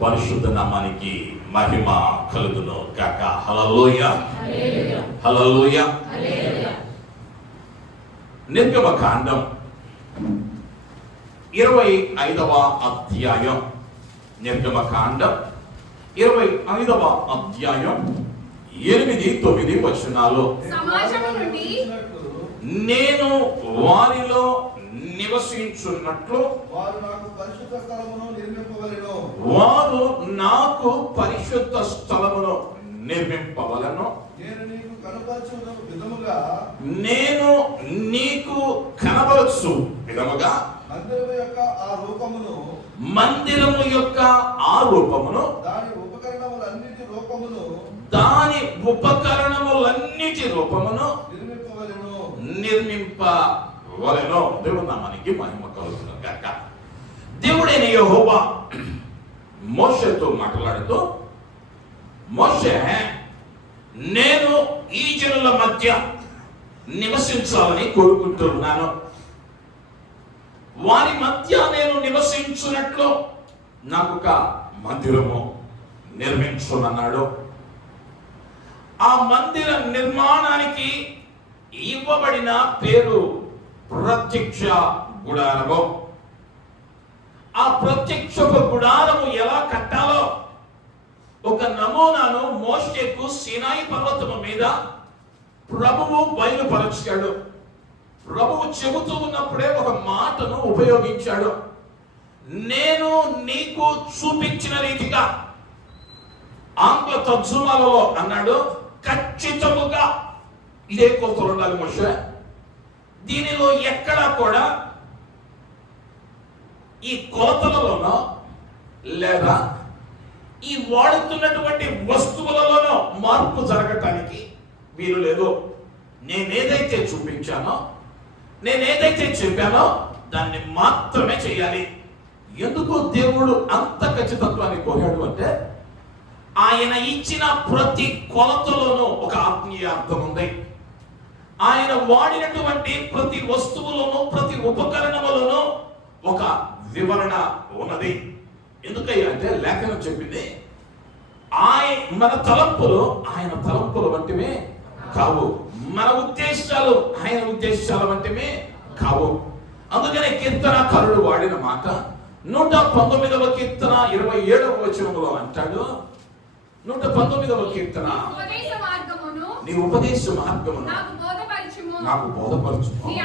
పరిశుద్ధ నామానికి మహిమ కలుగును గాక. హల్లెలూయా, హల్లెలూయా. నిర్గమకాండం 25వ అధ్యాయం. నిర్గమకాండం 25వ అధ్యాయం 8-9 వచనాలు. నేను వారిలో నివసించున్నట్లు వారు నాకు పరిశుద్ధ స్థలమును నిర్మింపవలను. నేను నీకు కనబరచు విధముగా మందిరము యొక్క ఆ రూపమును దాని ఉపకరణములన్నిటి రూపమును నిర్మింపవలెను. దేవుడు నామానికి మహిమ కలుగును గాక. దేవుడైన యెహోవా మోషేతో మాట్లాడుతూ, మోషే, నేను ఈ జనుల మధ్య నివసించాలని కోరుకుంటున్నాను. వారి మధ్య నేను నివసించున్నట్లు నాకు ఒక మందిరము నిర్మించునన్నాడు. ఆ మందిర నిర్మాణానికి ఇవ్వబడిన పేరు ప్రత్యక్ష గుడారము. ఆ ప్రత్యక్ష గుడారము ఎలా కట్టాలో ఒక నమూనాను మోషేకు సీనాయి పర్వతము మీద ప్రభువు బయలుపరచాడు. ప్రభువు చెబుతూ ఉన్నప్పుడే ఒక మాటను ఉపయోగించాడు. నేను నీకు చూపించిన రీతిగా, ఆంగ్ల తర్జుమాలలో అన్నాడు, ఖచ్చితముగా ఇదే కొలతలు ఉండాలి మోషే. దీనిలో ఎక్కడా కూడా ఈ కొలతలలోనో లేదా ఈ వాడుతున్నటువంటి వస్తువులలోనో మార్పు జరగటానికి వీలు లేదు. నేనేదైతే చూపించానో, నేనేదైతే చెప్పానో దాన్ని మాత్రమే చేయాలి. ఎందుకు దేవుడు అంత ఖచ్చితత్వాన్ని కోరాడు అంటే, ఆయన ఇచ్చిన ప్రతి కొలతలోనూ ఒక ఆత్మీయ అర్థం ఉంది. ఆయన వాడినటువంటి ప్రతి వస్తువులోనూ, ప్రతి ఉపకరణములోనూ ఒక వివరణ ఉన్నది. ఎందుకయ్యా అంటే, లేఖనం చెప్పింది, మన తలంపులు ఆయన తలంపుల వంటివే కావు, మన ఉద్దేశాలు ఆయన ఉద్దేశాల వంటివే కావు. అందుకనే కీర్తనకారుడు వాడిన మాట 119వ కీర్తన 27వ వచనములో అంటాడు, 119వ కీర్తన, నీ ఉపదేశ మార్గమును నాకు బోధపరచుము, నీ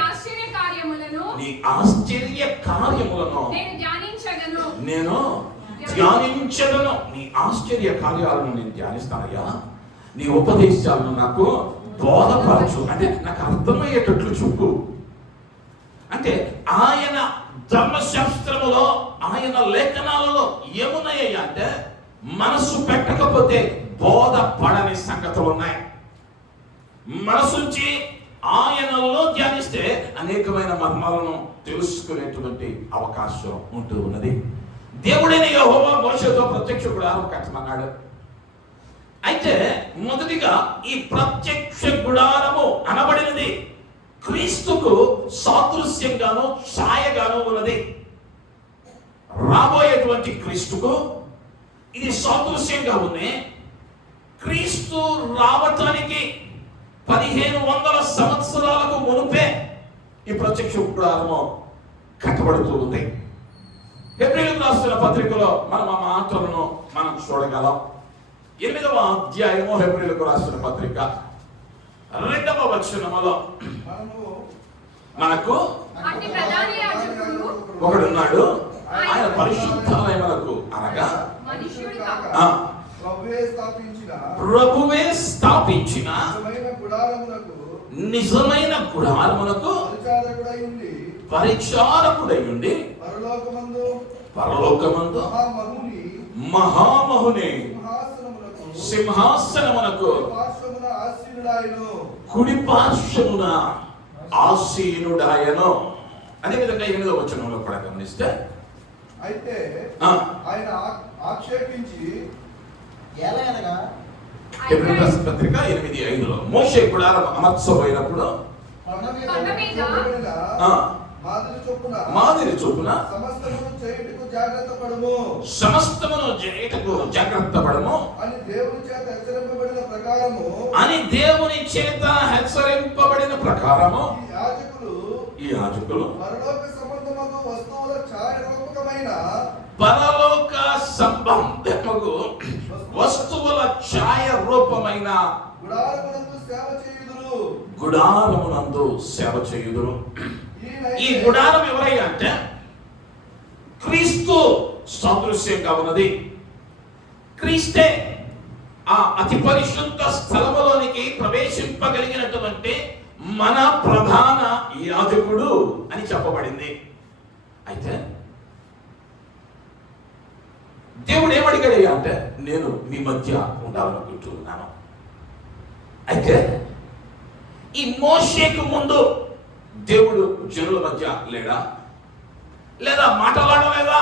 ఆశ్చర్య కార్యములను నేను ధ్యానించదను. నీ ఆశ్చర్య కార్యాలను నేను ధ్యానిస్తానయ్యా, నీ ఉపదేశాలను నాకు బోధపరచు, అంటే నాకు అర్థమయ్యేటట్లు చెప్పు. అంటే ఆయన ధర్మశాస్త్రములో, ఆయన లేఖనాలలో ఏమున్నాయ్యా అంటే, మనసు పెట్టకపోతే బోధపడని సంగతులు ఉన్నాయి. మనసుంచి ఆయనలో ధ్యానిస్తే అనేకమైన మర్మాలను తెలుసుకునేటువంటి అవకాశం ఉంటూ ఉన్నది. దేవుడైన యెహోవా మోషేతో ప్రత్యక్ష గుడారం కట్టమన్నాడు. అయితే మొదటిగా ఈ ప్రత్యక్ష గుడారము అనబడినది క్రీస్తుకు సాదృశ్యంగాను ఛాయగాను ఉన్నది. రాబోయేటువంటి క్రీస్తుకు ఇది సాదృశ్యంగా ఉంది. క్రీస్తు రావటానికి 1500 సంవత్సరాలకు మునుపే ఈ ప్రత్యక్ష గుడారము కట్టబడుతూ ఉంది. హెబ్రీయులకు రాసిన పత్రికలో మనం ఆ మాటలను మనం చూడగలం. 8వ అధ్యాయము హెబ్రీయులకు రాసిన పత్రిక 2వ వచనములో మనకు ఒకడున్నాడు, ఆయన పరిశుద్ధాలయములకు అనగా ప్రభువే స్థాపించిన నిజమైన గుడారమునకు పరిచారకుడై ఉండి పరలోకమందు మహామహుని సింహాసనమునకు కుడి పార్శ్వమున ఆసీనుడాయను. అదే విధంగా 8వ వచనంలో కూడా గమనిస్తే, అయితే ఆయన ఆక్షేపించి పత్రిక 8:5లో మోషే గుడారం అమర్చబోయినప్పుడు మాదిరి చొప్పున చొప్పున సమస్తమును చేయుటకు జాగ్రత్త పడుము. సమస్తమును చేయుటకు జాగ్రత్త పడుము అని దేవుని చేత హెచ్చరింపబడిన ప్రకారము ఈ యాజకులు పరలోక సంబంధమగు వస్తువుల ఛాయ రూపమైన గుడారమునందు సేవ చేయుదురు. ఈ గుడారం ఎవరయ్యా అంటే క్రీస్తు సాదృశ్యంగా ఉన్నది. క్రీస్తే ఆ అతి పరిశుద్ధ స్థలములోనికి ప్రవేశింపగలిగినటువంటి మన ప్రధాన యాజకుడు అని చెప్పబడింది. అయితే దేవుడు ఏమడిగాడయ్యా అంటే నేను మీ మధ్య ఉండాలనుకుంటున్నాను. అయితే ఈ మోషేకు ముందు దేవుడు జనుల మధ్య లేడా లేదా మాట్లాడలేదా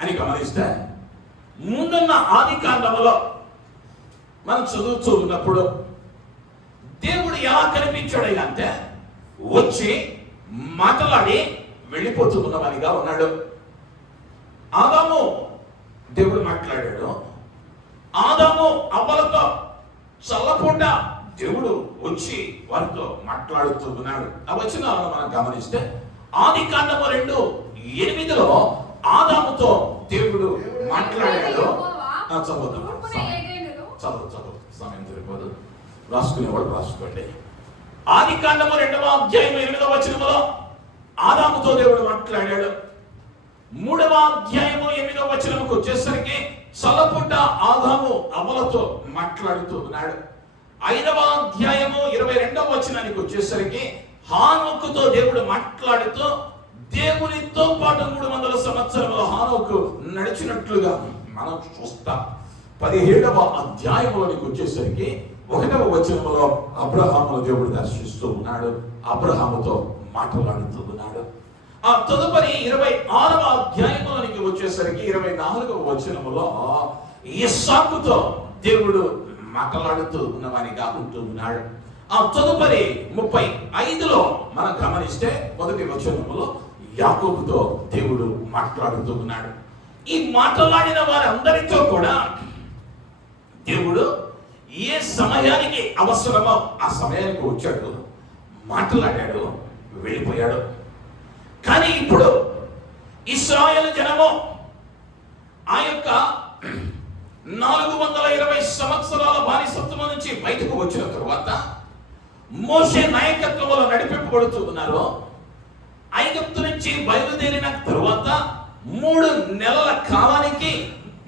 అని గమనిస్తే ముందున్న ఆది కాండములో మనం చదువుతూ ఉన్నప్పుడు దేవుడు ఎలా కనిపించాడు అంటే వచ్చి మాట్లాడి వెళ్ళిపోతూ ఉన్నవానిగా ఉన్నాడు. ఆదాము దేవుడు మాట్లాడాడు. ఆదాము అవ్వలతో చల్లపూట దేవుడు వచ్చి వారితో మాట్లాడుతూ ఉన్నాడు. ఆ వచనాలను మనం గమనిస్తే ఆది కాండము 2:8 ఆదాముతో దేవుడు మాట్లాడాడు. చదువుతాం, చదువు సమయం సరిపోదు, రాసుకునేవాడు రాసుకోండి. ఆది కాండము 2వ అధ్యాయం 8వ వచనములో ఆదాముతో దేవుడు మాట్లాడాడు. 3వ అధ్యాయము 8వ వచనముకు వచ్చేసరికి చల్లపూట ఆదాము అవ్వలతో మాట్లాడుతూ ఉన్నాడు. 5వ అధ్యాయము 22వ వచనానికి వచ్చేసరికి హానోకుతో దేవుడు మాట్లాడుతూ దేవునితో పాటు 300 సంవత్సరముల హానోకు నడిచినట్లుగా మనం చూస్తాం. 17వ అధ్యాయంలోనికి వచ్చేసరికి 1వ వచనములో అబ్రహామును దేవుడు దర్శిస్తూ ఉన్నాడు. అబ్రహాముతో మాట్లాడుతూ ఉన్నాడు. ఆ తదుపరి 26వ అధ్యాయంలోనికి వచ్చేసరికి 24వ వచనములో ఇస్సాకుతో దేవుడు మాట్లాడుతూ ఉన్నవానిగా ఉంటూ ఉన్నాడు. ఆ తదుపరి 35లో మనం గమనిస్తే 1వ వచనములో యాకోబుతో దేవుడు మాట్లాడుతూ ఉన్నాడు. ఈ మాట్లాడిన వారందరితో కూడా దేవుడు ఏ సమయానికి అవసరమో ఆ సమయానికి వచ్చాడు, మాట్లాడాడు, వెళ్ళిపోయాడు. కానీ ఇప్పుడు ఇశ్రాయేలు జనము ఆ యొక్క 420 సంవత్సరాల బానిసత్వం నుంచి బయటకు వచ్చిన తరువాత మోషే నాయకత్వంలో నడిపింపబడుతూ ఉన్నారు. ఐగుప్తు నుంచి బయలుదేరిన తరువాత 3 నెలల కాలానికి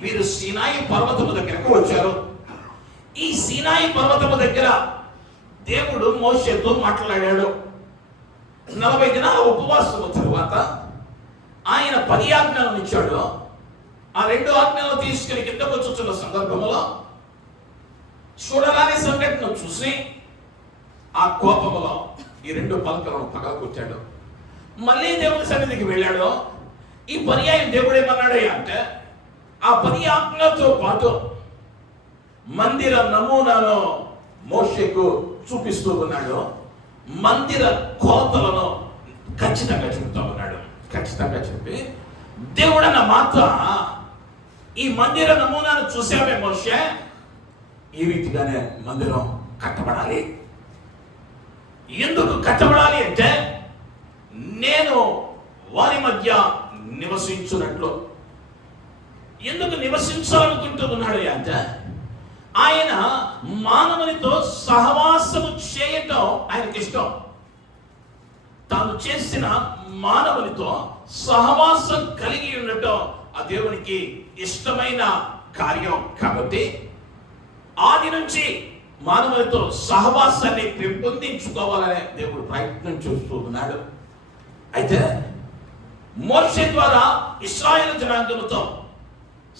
వీరు సీనాయి పర్వతము దగ్గరకు వచ్చారు. ఈ సీనాయి పర్వతము దగ్గర దేవుడు మోషేతో మాట్లాడాడు. 40 దినాల ఉపవాసము తరువాత ఆయన 10 ఆజ్ఞలను ఇచ్చాడు. ఆ 2 ఆజ్ఞలను తీసుకుని కిందకు వచ్చుతున్న సందర్భంలో చూడరాని సంఘటన చూసి ఆ కోపములో ఈ 2 పలకలను పగలకొట్టాడు. మళ్ళీ దేవుని సన్నిధికి వెళ్ళాడు. ఈ పర్యాయం దేవుడు ఏమన్నాడు అంటే ఆ 10 ఆజ్ఞలతో పాటు మందిర నమూనాను మోషేకు చూపిస్తూ ఉన్నాడు. మందిర కొలతలను ఖచ్చితంగా చెబుతూ ఉన్నాడు. ఖచ్చితంగా చెప్పి దేవుడన్న మాట ఈ మందిర నమూనాను చూసామే మోషే, ఈ రీతిగానే మందిరం కట్టబడాలి. ఎందుకు కట్టబడాలి అంటే నేను వారి మధ్య నివసించున్నట్లు. ఎందుకు నివసించాలనుకుంటున్నాడు అంటే ఆయన మానవునితో సహవాసము చేయటం ఆయనకి ఇష్టం. తాను చేసిన మానవునితో సహవాసం కలిగి ఉండటం ఆ దేవునికి ఇష్టమైన కార్యం. కాబట్టి ఆది నుంచి మానవునితో సహవాసాన్ని పెంపొందించుకోవాలనే దేవుడు ప్రయత్నం చేస్తూ ఉన్నాడు. అయితే మోషే ద్వారా ఇశ్రాయేలు జనాంగముతో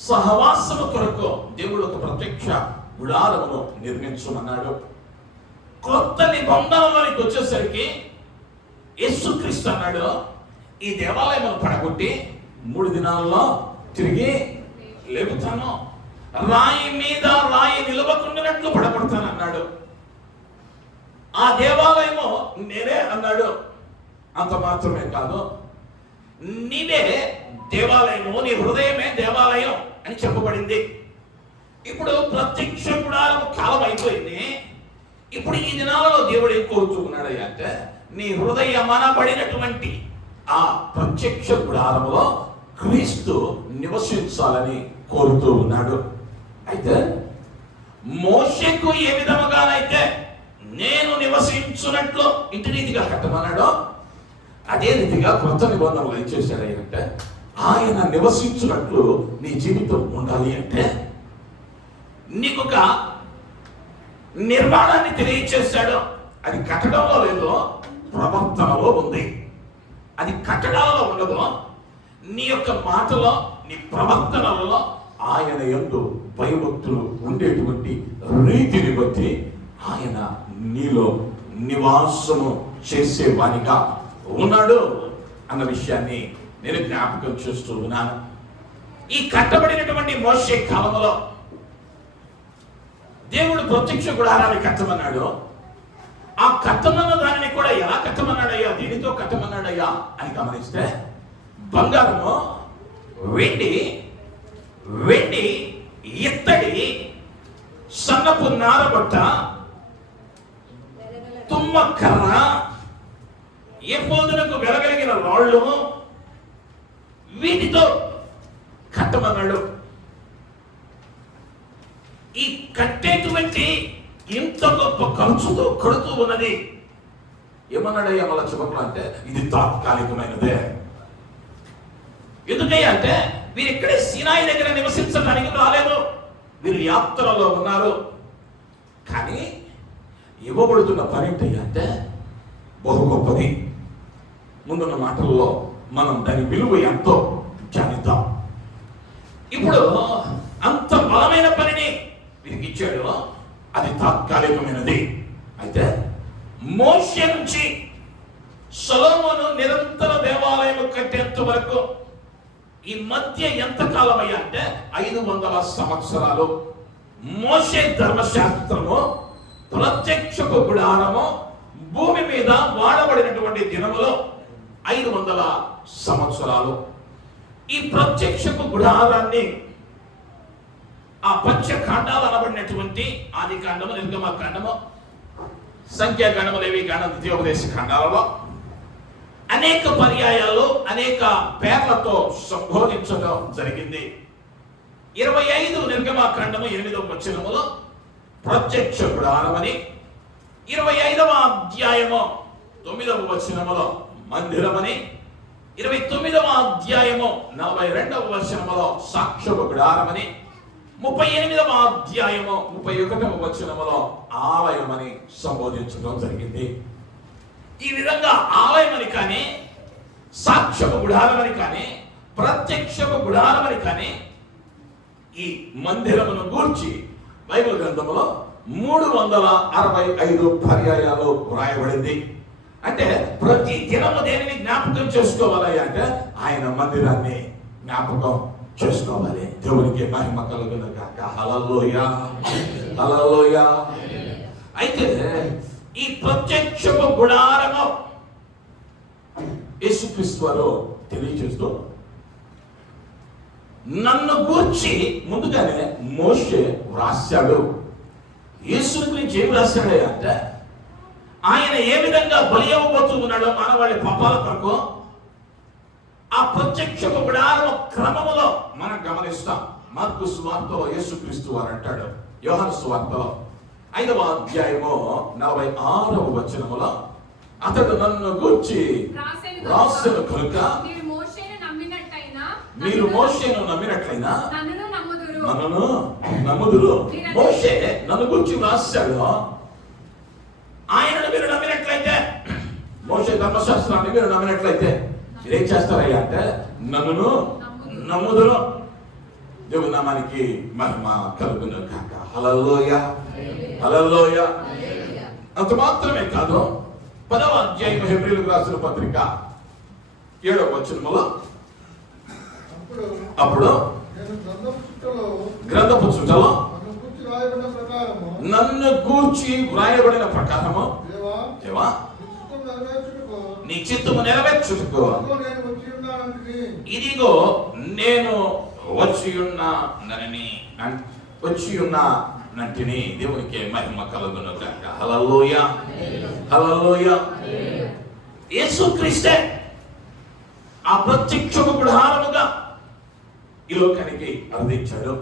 సహవాసము కొరకు దేవుడు ఒక ప్రత్యక్ష గుడారమును నిర్మించమన్నాడు. కొత్త నిబంధనలోనికి వచ్చేసరికి యేసుక్రీస్తు అన్నాడు, ఈ దేవాలయం పడగొట్టి 3 దినాల్లో తిరిగి లేపుతాను, రాయి మీద రాయి నిలవకుండానట్లు పడగొడతాను అన్నాడు. ఆ దేవాలయము నేనే అన్నాడు. అంత మాత్రమే కాదు, నీవే దేవాలయము, నీ హృదయమే దేవాలయం అని చెప్పబడింది. ఇప్పుడు ప్రత్యక్ష గుడారం కాలం అయిపోయింది. ఇప్పుడు ఈ దినాలలో దేవుడు ఏం కోరుతున్నాడు అంటే నీ హృదయమనబడినటువంటి ఆ ప్రత్యక్ష గుడారములో క్రీస్తు నివసించాలని కోరుతూ ఉన్నాడు. అయితే మోషేకు ఏ విధముగానైతే నేను నివసించున్నట్లు ఇంటి రీతిగా కట్టమన్నాడో అదే రీతిగా కొత్త నిబంధనలు ఏం చేశాడు అంటే ఆయన నివసించున్నట్లు నీ జీవితం ఉండాలి అంటే నీకొక నిర్మాణాన్ని తెలియచేశాడు. అది కట్టడంలో లేదో ప్రవర్తనలో ఉంది. అది కట్టడాలలో ఉండదు. నీ యొక్క మాటలో, నీ ప్రవర్తనలలో ఆయన యందు భయభక్తులు ఉండేటువంటి రీతిని బట్టి ఆయన నీలో నివాసము చేసేవానిగా ఉన్నాడు అన్న విషయాన్ని నేను జ్ఞాపకం చేస్తూ ఉన్నాను. ఈ కట్టబడినటువంటి మోషే కాలంలో దేవుడు ప్రత్యక్ష గుడారాన్ని కట్టమన్నాడు. ఆ కట్టమన్న దానిని కూడా ఎలా కట్టమన్నాడయ్యా, దేనితో కట్టమన్నాడయ్యా అని గమనిస్తే బంగారము, వెండి, ఇత్తడి, సన్నపు నారబట్ట, తుమ్మ కర్ర, ఎఫోదునకు వెలగలిగిన రాళ్ళు, వీటితో కట్టమన్నాడు. ఈ కట్టేటువంటి ఇంత గొప్ప ఖర్చుతో కడుతూ ఉన్నది ఏమన్నాడయ్యా మళ్ళా చివరిలో అంటే ఇది తాత్కాలికమైనదే. ఎందుకయ్యా అంటే వీరు ఇక్కడే సీనాయి దగ్గర నివసించడానికి రాలేదు, వీరు యాత్రలో ఉన్నారు. కానీ ఇవ్వబడుతున్న పని ఏంటయ్యా అంటే బహు గొప్పది. ముందున్న మాటల్లో మనం దాని విలువ ఎంతో ధ్యానిద్దాం. ఇప్పుడు అంత బలమైన పనిని వీరికి ఇచ్చాడు, అది తాత్కాలికమైనది. అయితే మోషే నుంచి సొలొమోను నిరంతర దేవాలయం కట్టేంత వరకు ఈ మధ్య ఎంత కాలం అయ్యా అంటే 500 సంవత్సరాలు. మోషే ధర్మశాస్త్రము, ప్రత్యక్షపు గుడారము భూమి మీద వాడబడినటువంటి దినములో 500 సంవత్సరాలు. ఈ ప్రత్యక్షపు గుడారాన్ని ఆ పంచకాండాలు అనబడినటువంటి ఆది కాండము, నిర్గమకాండము, సంఖ్యాకాండము, లేవికాండం, ద్వితీయోపదేశ కాండాలలో అనేక పర్యాయాలు అనేక పేర్లతో సంబోధించడం జరిగింది. 25 నిర్గమకాండము 8వ వచనములో ప్రత్యక్ష గుడారమని, 25వ అధ్యాయము 9వ వచనములో మందిరమని, 29వ అధ్యాయము 42వ వచనములో సాక్ష్యపు గుడారమని, 38వ అధ్యాయము 31వ వచనములో ఆలయమని సంబోధించడం జరిగింది. ఈ విధంగా ఆలయమని కానీ, సాక్ష్యపు గుడారమని కానీ, ప్రత్యక్షపు గుడారమని కానీ ఈ మందిరమును గూర్చి బైబిల్ గ్రంథంలో 365 పర్యాయాలు వ్రాయబడింది. అంటే ప్రతి దినము దేనిని జ్ఞాపకం చేసుకోవాలి అంటే ఆయన మందిరాన్ని జ్ఞాపకం చేసుకోవాలి. దేవునికి మహిమ కలుగును గాక. హల్లెలూయా, హల్లెలూయా. అయితే ఈ ప్రత్యక్షపు గుడారము యేసుక్రీస్తు వారు తెలియజేస్తూ నన్ను గూర్చి ముందుగానే మోషే వ్రాశాడు. యేసుని గురించి ఏం రాశాడు అంటే ఆయన ఏ విధంగా బలి అవ్వబోతున్నాడో మానవాళి పాపాల కొరకు ఆ ప్రత్యక్షపు గుడారము క్రమములో మనం గమనిస్తాం. మార్కు సువార్తలో యేసుక్రీస్తు వారు అంటాడు, యోహాను సువార్తలో 5వ అధ్యాయము 46వ వచనములో అతడు నన్ను గూర్చి రాసెను కనుక మీరు మోషేను నమ్మినట్లయినా నన్ను నమ్ముదురు. మోషే నన్ను గూర్చి రాశాడు. ఆయనను మీరు నమ్మినట్లయితే, మోషే ధర్మశాస్త్రాన్ని మీరు నమ్మినట్లయితే మీరేం చేస్తారయ్యా అంటే నన్ను నమ్ముదురు. దేవుని నామానికి మహిమ కలుగును కాక. హల్లెలూయా, హల్లెలూయా. అంత మాత్రమే కాదు, 10వ అధ్యాయం హెబ్రీయులకు రాసిన పత్రిక 7వ వచనములో అప్పుడు గ్రంథపు చుట్టలో నన్ను గూర్చి వ్రాయబడిన ప్రకారము నీ చిత్తము నెరవేర్చుటకు ఉన్నానని ఇదిగో నేను వచ్చి ఉన్నానంటిని. దేవునికి మహిమ కలుగును గాక. హల్లెలూయా, హల్లెలూయా. యేసుక్రీస్తే ఆ ప్రత్యక్షపు గుడారముగా ఈ లోకానికి అందించాడు.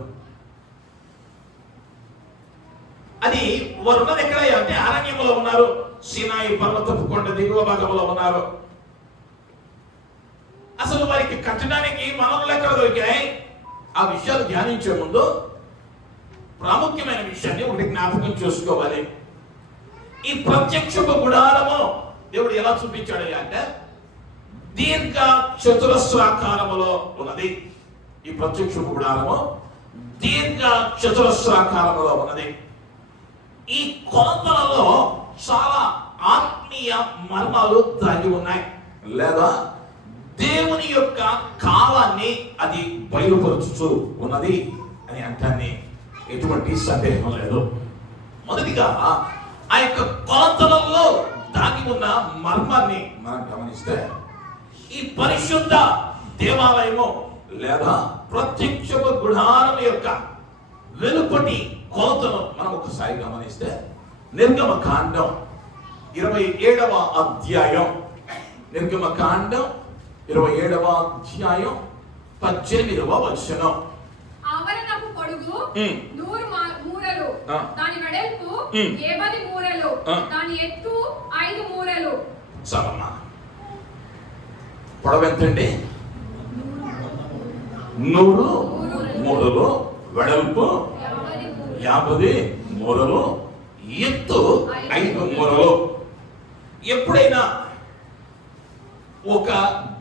అది వారు ఉన్నది ఎక్కడ అంటే అరణ్యములో ఉన్నారు. సీనాయి పర్వతపు కొండ దిగువ భాగంలో ఉన్నారు. అసలు వారికి కట్టడానికి వనరులు ఎక్కడ దొరికాయి? ఆ విషయాలు ధ్యానించే ముందు ప్రాముఖ్యమైన విషయాన్ని ఒకటి జ్ఞాపకం చేసుకోవాలి. ఈ ప్రత్యక్షపు గుడారము దేవుడు ఎలా చూపించాడు అంటే దీర్ఘ చతురస్రాకారములో ఉన్నది. ఈ ప్రత్యక్షపు గుడారము దీర్ఘ చతురస్రాకారములో ఉన్నది. ఈ కొలతలలో చాలా ఆత్మీయ మర్మాలు దాగి ఉన్నాయి, లేదా దేవుని యొక్క కాలాన్ని అది బయలుపరుచుతూ ఉన్నది అని అంటాన్ని ఎటువంటి సందేహం లేదు. మొదటిగా ఆ యొక్క కొలతలలో దాగి ఉన్న మర్మాన్ని మనం గమనిస్తే ఈ పరిశుద్ధ దేవాలయము లేదా ప్రత్యక్షపు గుడారం యొక్క వెలుపటి కొలతను మనం ఒకసారి గమనిస్తే నిర్గమకాండం 27వ అధ్యాయం, నిర్గమకాండం 27వ అధ్యాయం 18వ వచనం. ఆవరణపు పొడుగు 100 మూరలు, దాని వెడల్పు 70 మూరలు, దాని ఎత్తు 5 మూరలు. చాలమ్మా. పొడవు ఎంతండి? 100 మూరలు, వెడల్పు 50 మూరలు, ఎత్తు 5 మూరలు. ఎప్పుడైనా ఒక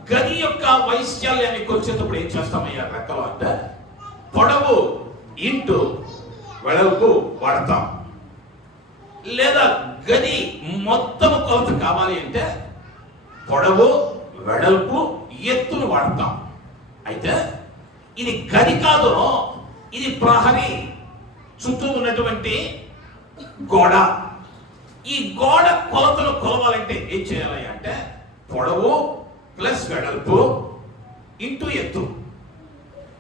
గది యొక్క వైశాల్యానికి వచ్చేటప్పుడు ఏం చేస్తామయ్యా లెక్కలు అంటే పొడవు ఇంటూ వెడల్పు వాడతాం. లేదా గది మొత్తం కొలత కావాలి అంటే పొడవు, వెడల్పు, ఎత్తును వాడతాం. అయితే ఇది గది కాదు, ఇది ప్రహరీ చుట్టూ ఉన్నటువంటి గోడ. ఈ గోడ కొలతను కొలవాలంటే ఏం చేయాలి అంటే పొడవు ప్లస్ వెడల్పు ఇంటూ ఎత్తు.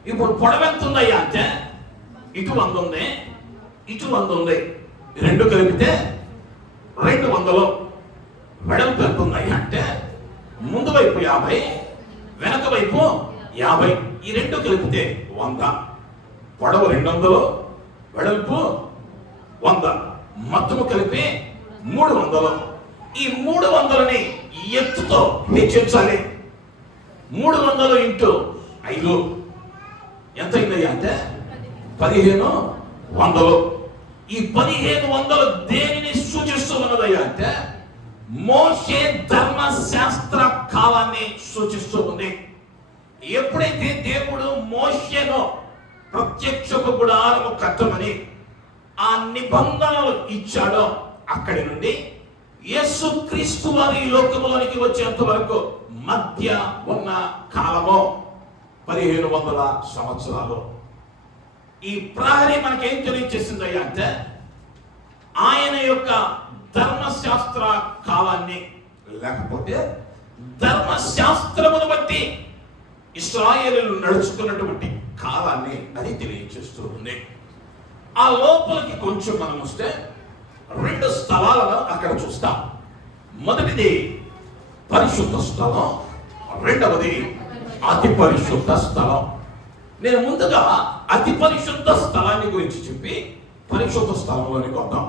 ఇప్పుడు పొడవు ఎంత ఉందయ్యా అంటే ఇటు 100 ఉంది, ఇటు 100 ఉంది. రెండు కలిపితే 200. వెడల్పు ఎంత ఉందయ్యా అంటే ముందు వైపు 50, వెనక వైపు 50. ఈ రెండు కలిపితే 100. పొడవు 200, వెడల్పు 100, మొత్తము కలిపి 300. ఈ 300ని ఎత్తుతో హెచ్చించాలి. 300 ఇంటూ 5 ఎంత అయిందయ్యా అంటే 1500. ఈ 1500 దేనిని సూచిస్తూ ఉన్నదయ్యా అంటే మోషే ధర్మశాస్త్ర కాలాన్ని సూచిస్తూ ఉంది. ఎప్పుడైతే దేవుడు మోషేను ప్రత్యక్షపు గుడారము కట్టమని ఆ నిబంధనలు ఇచ్చాడో అక్కడి నుండి యేసుక్రీస్తు వారి ఈ లోకములోనికి వచ్చేంత వరకు మధ్య ఉన్న కాలము 1500 సంవత్సరాలు. ఈ ప్రహరీ మనకేం తెలియజేసిందయ్యా అంటే ఆయన యొక్క ధర్మశాస్త్ర కాలాన్ని, లేకపోతే ధర్మశాస్త్రమును బట్టి ఇశ్రాయేలీయులు నడుచుకున్నటువంటి కాలాన్ని అది తెలియజేస్తూ ఉంది. ఆ లోపలికి కొంచెం మనం వస్తే 2 స్థలాలను అక్కడ చూస్తాం. మొదటిది పరిశుద్ధ స్థలం, రెండవది అతి పరిశుద్ధ స్థలం. నేను ముందుగా అతి పరిశుద్ధ స్థలాన్ని గురించి చెప్పి పరిశుద్ధ స్థలంలోనికి వద్దాం.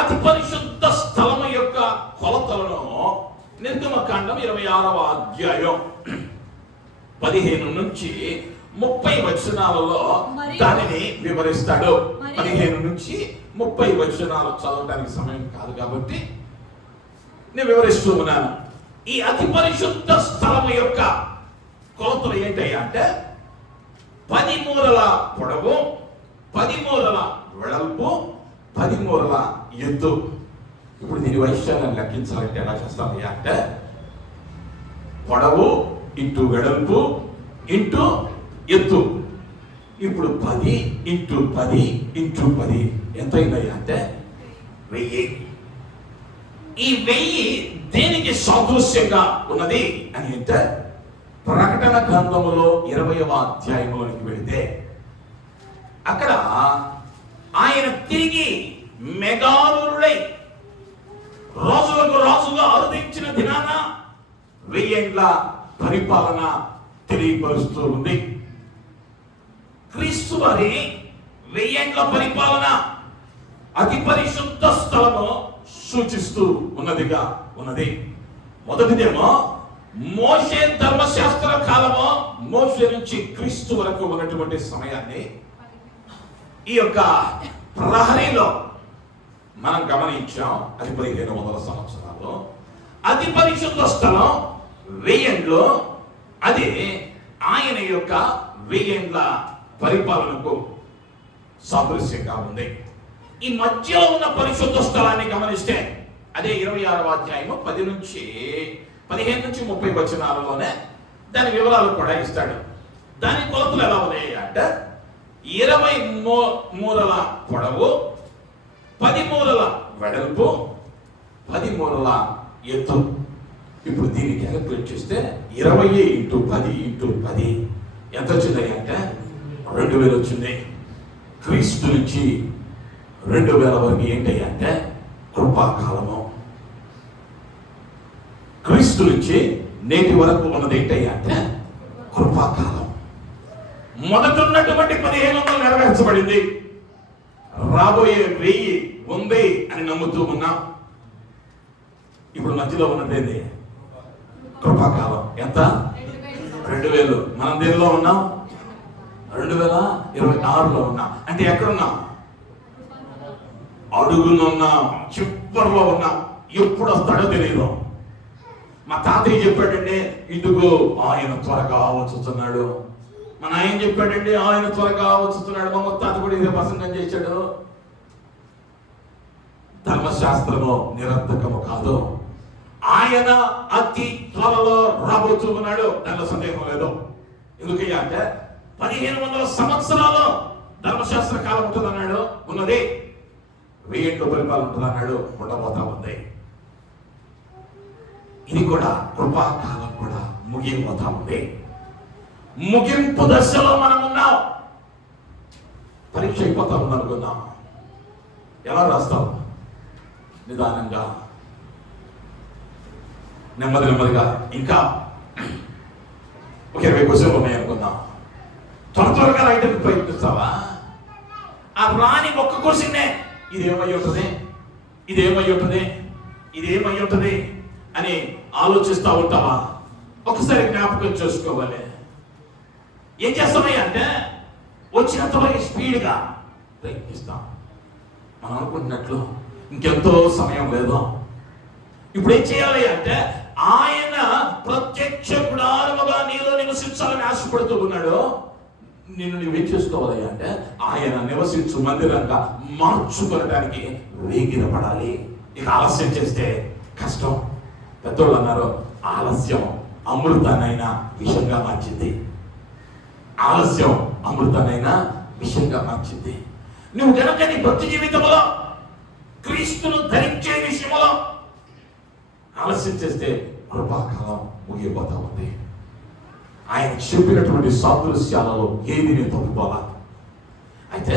అతి పరిశుద్ధ స్థలం యొక్క కొలతలను నిర్గమకాండం 26వ అధ్యాయం 15 నుంచి 30 వచనాలలో దానిని వివరిస్తాడు. 15 నుంచి 30 వచనాలు చదవడానికి సమయం కాదు కాబట్టి నేను వివరిస్తూ ఉన్నాను. ఈ అతి పరిశుద్ధ స్థలం యొక్క కొలతలు ఏంటయ్యా అంటే 10 మూరల పొడవు, 10 మూరల వెడల్పు, 10 మూరల ఎత్తు. ఇప్పుడు దీని వైశాల్యాన్ని లెక్కించాలంటే ఎలా చేస్తామయ్యా అంటే పొడవు ఇంటూ వెడల్పు ఇంటూ ఎత్తు. ఇప్పుడు 10 ఇంటూ 10 ఇంటూ 10 ఎంత అయిందయ్యా అంటే 1000. ఈ 1000 దేనికి సాదృశ్యంగా ఉన్నది అని అంటే ప్రకటన గ్రంథములో 20వ అధ్యాయంలోనికి వెళితే అక్కడ ఆయన తిరిగి మెగారుడై రోజులకు రాజుగా అరుదించిన దినాన 1000 ఏండ్ల పరిపాలన తెలియపరుస్తూ ఉంది. క్రీస్తు వారి 1000 ఏండ్ల పరిపాలన అతి పరిశుద్ధ స్థలము సూచిస్తూ ఉన్నదిగా ఉన్నది. మొదటిదేమో మోషే ధర్మశాస్త్ర కాలము, మోషే నుంచి క్రీస్తు వరకు ఉన్నటువంటి సమయాన్ని ఈ యొక్క ప్రహరీలో మనం గమనించాం. అది 1500 సంవత్సరాలు. అతి పరిశుద్ధ స్థలం 1000 ఏండ్లు, అది ఆయన యొక్క 1000 ఏండ్ల పరిపాలనకు సాదృశ్యంగా ఉంది. ఈ మధ్యలో ఉన్న పరిశుద్ధ స్థలాన్ని గమనిస్తే అదే 26వ అధ్యాయము 10 నుంచి 15 నుంచి 30 వచనాలలోనే దాని వివరాలు కూడా ఇస్తాడు. దాని కొలతలు ఎలా ఉన్నాయి అంటే 20 మూరల పొడవు, 10 మూరల వెడల్పు, 10 మూరల ఎత్తు. ఇప్పుడు దీన్ని క్యాలిక్యులేట్ చేస్తే 20 × 10 × 10 ఎంత వచ్చింది అంటే 2000 వచ్చింది. క్రీస్తు నుంచి 2000 వరకు ఏంటి అంటే కృపాకాలము. క్రీస్తు నుంచి నేటి వరకు ఉన్నది ఏంటి అంటే కృపాకాలం. మొదట ఉన్నటువంటి 1500 నెరవేర్చబడింది. రాబోయే 1000 ఉంది అని నమ్ముతూ ఉన్నాం. ఇప్పుడు మధ్యలో ఉన్నది కృపాకాలం. ఎంత? 2000. మనం దేనిలో ఉన్నాం? 2026లో ఉన్నాం. అంటే ఎక్కడున్నాం? అడుగునున్నాం, చివరిలో ఉన్నాం. ఎప్పుడు వస్తాడో తెలియదు. మా తాతయ్య చెప్పాడండి, ఇటుకు ఆయన త్వరగా వచ్చుతున్నాడు. మా నాయన చెప్పాడండి, ఆయన త్వరగా వచ్చుతున్నాడు. మా ముత్తాత కూడా ఇదే ప్రసంగం చేశాడు. ధర్మశాస్త్రము నిరర్థకము కాదు. ఆయన అతి త్వరలో రాబోతూ ఉన్నాడు, దానిలో సందేహం లేదు. ఎందుకయ్యా అంటే 1500 సంవత్సరాలు ధర్మశాస్త్ర కాలం ఉంటుంది అన్నాడు, ఉన్నది. 1000 ఏండ్ల పరిపాలన ఉంటుంది అన్నాడు, ఉండబోతా ఉంది. ఇది కూడా కృపాకాలం కూడా ముగిపోతా ఉంది. ముగింపు దశలో మనం ఉన్నాం. పరీక్ష అయిపోతా ఉంది అనుకుందాం. ఎలా రాస్తాం? నిదానంగా, నెమ్మదిగా. ఇంకా ఒక 20 క్వశ్చన్లు ఉన్నాయి అనుకుందాం. త్వరగా రాయడానికి ప్రయత్నిస్తావా? ఆ రాని ఒక్క క్వశ్చన్నే ఇదేమై ఉంటుంది, ఇదేమై ఉంటుంది, ఇదేమై ఉంటుంది అని ఆలోచిస్తూ ఉంటావా? ఒకసారి జ్ఞాపకం చేసుకోవాలి. ఏం చేస్తామయ్యా అంటే వచ్చినంత వరకు స్పీడ్గా ప్రయత్నిస్తాం. మనం అనుకుంటున్నట్లు ఇంకెంతో సమయం లేదు. ఇప్పుడు ఏం చేయాలి అంటే ఆయన ప్రత్యక్ష గుడారముగా నీలో నివసించాలని ఆశపడుతూ ఉన్నాడు. నిన్ను నువ్వేం చేసుకోవాలి అంటే ఆయన నివసించు మందిరంగా మార్చుకోవడానికి వేగిరపడాలి. ఇక ఆలస్యం చేస్తే కష్టం. పెద్దోళ్ళు అన్నారు, ఆలస్యం అమృతానైనా విషంగా మార్చింది. ఆలస్యం అమృతానైనా విషంగా మార్చింది. నువ్వు కనుక నీ భక్తి జీవితంలో క్రీస్తును ధరించే విషయంలో ఆలస్యం చేస్తే కృపాకాలం ముగిపోతా ఉంది. ఆయన చెప్పినటువంటి సాదృశ్యాలలో ఏది నేను తప్పుకోవాలా? అయితే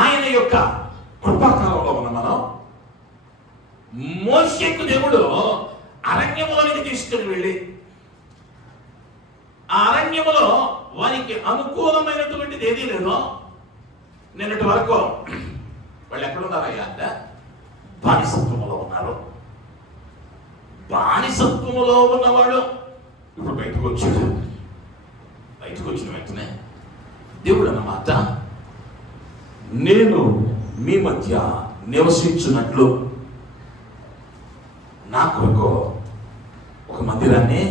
ఆయన యొక్క కృపాకాలంలో ఉన్న మనం మోషేకు దేవుడు అరణ్యములోనికి తీసుకుని వెళ్ళి ఆ అరణ్యములో వారికి అనుకూలమైనటువంటిది ఏదీ లేదు. నిన్నటి వరకు వాళ్ళు ఎక్కడున్నారయ్యా అంటే బానిసత్వములో ఉన్నారు. బానిసత్వములో ఉన్నవాడు ఇప్పుడు బయటకు వచ్చాడు. బయటకు వచ్చిన వెంటనే దేవుడు అన్నమాట, నేను మీ మధ్య నివసించున్నట్లు నా కొరకు ఒక మందిరాన్ని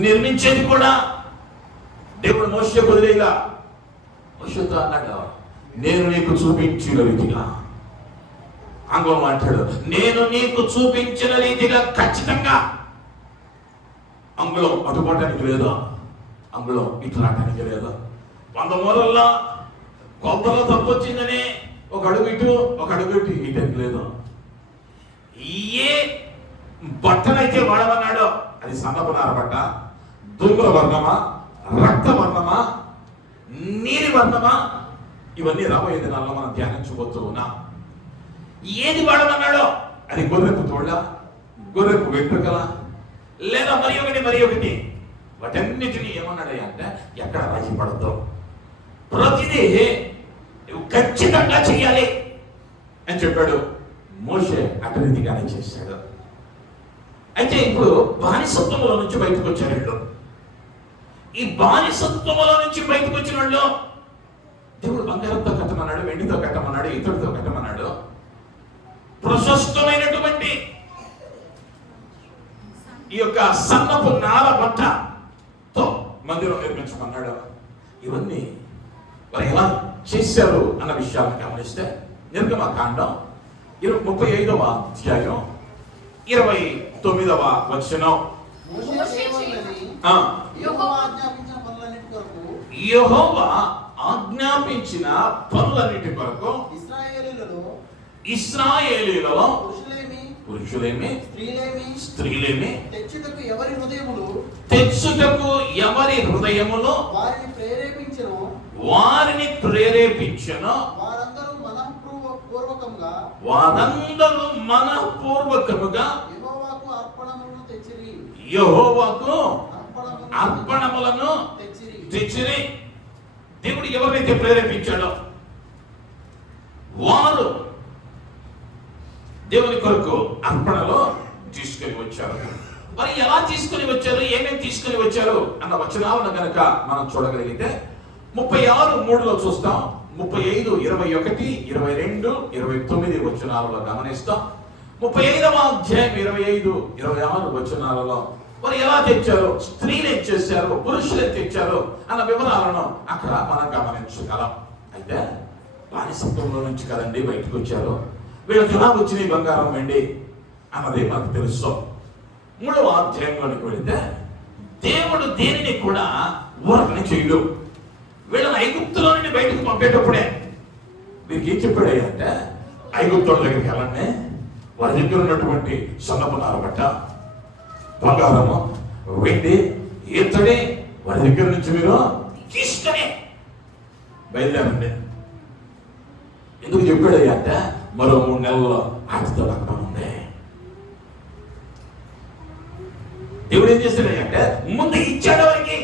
నిర్మించేది కూడా దేవుడు మోషే వదిలేలా. మోషేతో అన్నాడు, నేను నీకు చూపించిన రీతిగా. ఆంగ్లం అంటాడు, నేను నీకు చూపించిన రీతిగా ఖచ్చితంగా. అంగుళం అటుపోవటానికి లేదు, అంగుళం ఇటు రావటానికి లేదు. 100 మూరల్లో కొలతలో తప్పు వచ్చిందని ఒక అడుగు ఇటు ఒక అడుగు ఇటు ఇటకి లేదు. ఏ బట్టనైతే వాడమన్నాడో అది సన్నపు నార బట్ట, ధూమ్ర వర్ణమా, రక్త వర్ణమా, నీలి వర్ణమా, ఇవన్నీ రాబోయే దినాల్లో మనం ధ్యానించబోతూ ఉన్నాం. ఏది వాడమన్నాడో అది గొర్రెపు తోళ్ళ, గొర్రెపు వెంట్రుకల, లేదా మరి ఒకటి వాటన్నిటినీ ఏమన్నాడు అంటే ఎక్కడ రాజీ పడద్దు, ప్రతిదీ ఖచ్చితంగా చెయ్యాలి అని చెప్పాడు. మోషే అటు రీతిగానే చేశాడు. అయితే ఇప్పుడు బానిసత్వంలో నుంచి బయటకు వచ్చారు వీళ్ళు. ఈ బానిసత్వంలో నుంచి బయటకు వచ్చిన వాళ్ళు దేవుడు బంగారంతో కట్టమన్నాడు, వెండితో కట్టమన్నాడు, ఇతడితో కట్టమన్నాడు. ప్రశస్తమైనటువంటి ఈ యొక్క సన్నపు నార బట్టతో మందిరం నిర్మించమన్నాడు. ఇవన్నీ వారు ఎలా చేశారు అన్న విషయాలను గమనిస్తే నిర్గమకాండం 35వ అధ్యాయం 29వ వచనం. యెహోవా ఆజ్ఞాపించిన పనులన్నిటి కొరకు ఇశ్రాయేలీయులలో పురుషులేమి స్త్రీలేమి తెచ్చుటకు ఎవరి హృదయములో వారిని ప్రేరేపించెను వారందరూ మనఃపూర్వకముగా యెహోవాకు అర్పణములను తెచ్చిరి. దేవుడు ఎవరైతే ప్రేరేపించాడో వారు దేవుని కొరకు అర్పణలో తీసుకొని వచ్చారు. మరి ఎలా తీసుకొని వచ్చారు, ఏమేమి తీసుకొని వచ్చారు అన్న వచనాలను కనుక మనం చూడగలిగితే 36:3లో చూస్తాం, 35, 21, 22, 29 వచనాలలో గమనిస్తాం. 35వ అధ్యాయం 25, 26 వచనాలలో మరి ఎలా తెచ్చారు, స్త్రీలు తెచ్చేశారు, పురుషులు తెచ్చారు అన్న వివరాలను అక్కడ మనం గమనించగలం. అయితే బానిసత్వంలో నుంచి కదండి బయటకు వచ్చారు. వీళ్ళకి ఎలా వచ్చినాయి బంగారం వెండి అన్నది మనకు తెలుసు. 3వ అధ్యాయంలోనికి వెళితే దేవుడు దేనిని కూడా ఊరకని చేయడు. వీళ్ళని ఐగుప్తులో నుండి బయటకు పంపేటప్పుడే వీరికి ఏం చెప్పాడు అంటే ఐగుప్తుల దగ్గరికి వెళ్ళండి, వారి దగ్గర ఉన్నటువంటి సన్నపు నార బట్ట, బంగారము, వెండి, ఈతడి వారి దగ్గర నుంచి మీరు తీసుకొని బయలుదేరండి. ఎందుకు చెప్పాడు అంటే మరో 3 నెలల్లో ఆటితో రకం ఉంది. దేవుడు ఏం చేస్తాడు అంటే ముందు ఇచ్చాడు వారికి.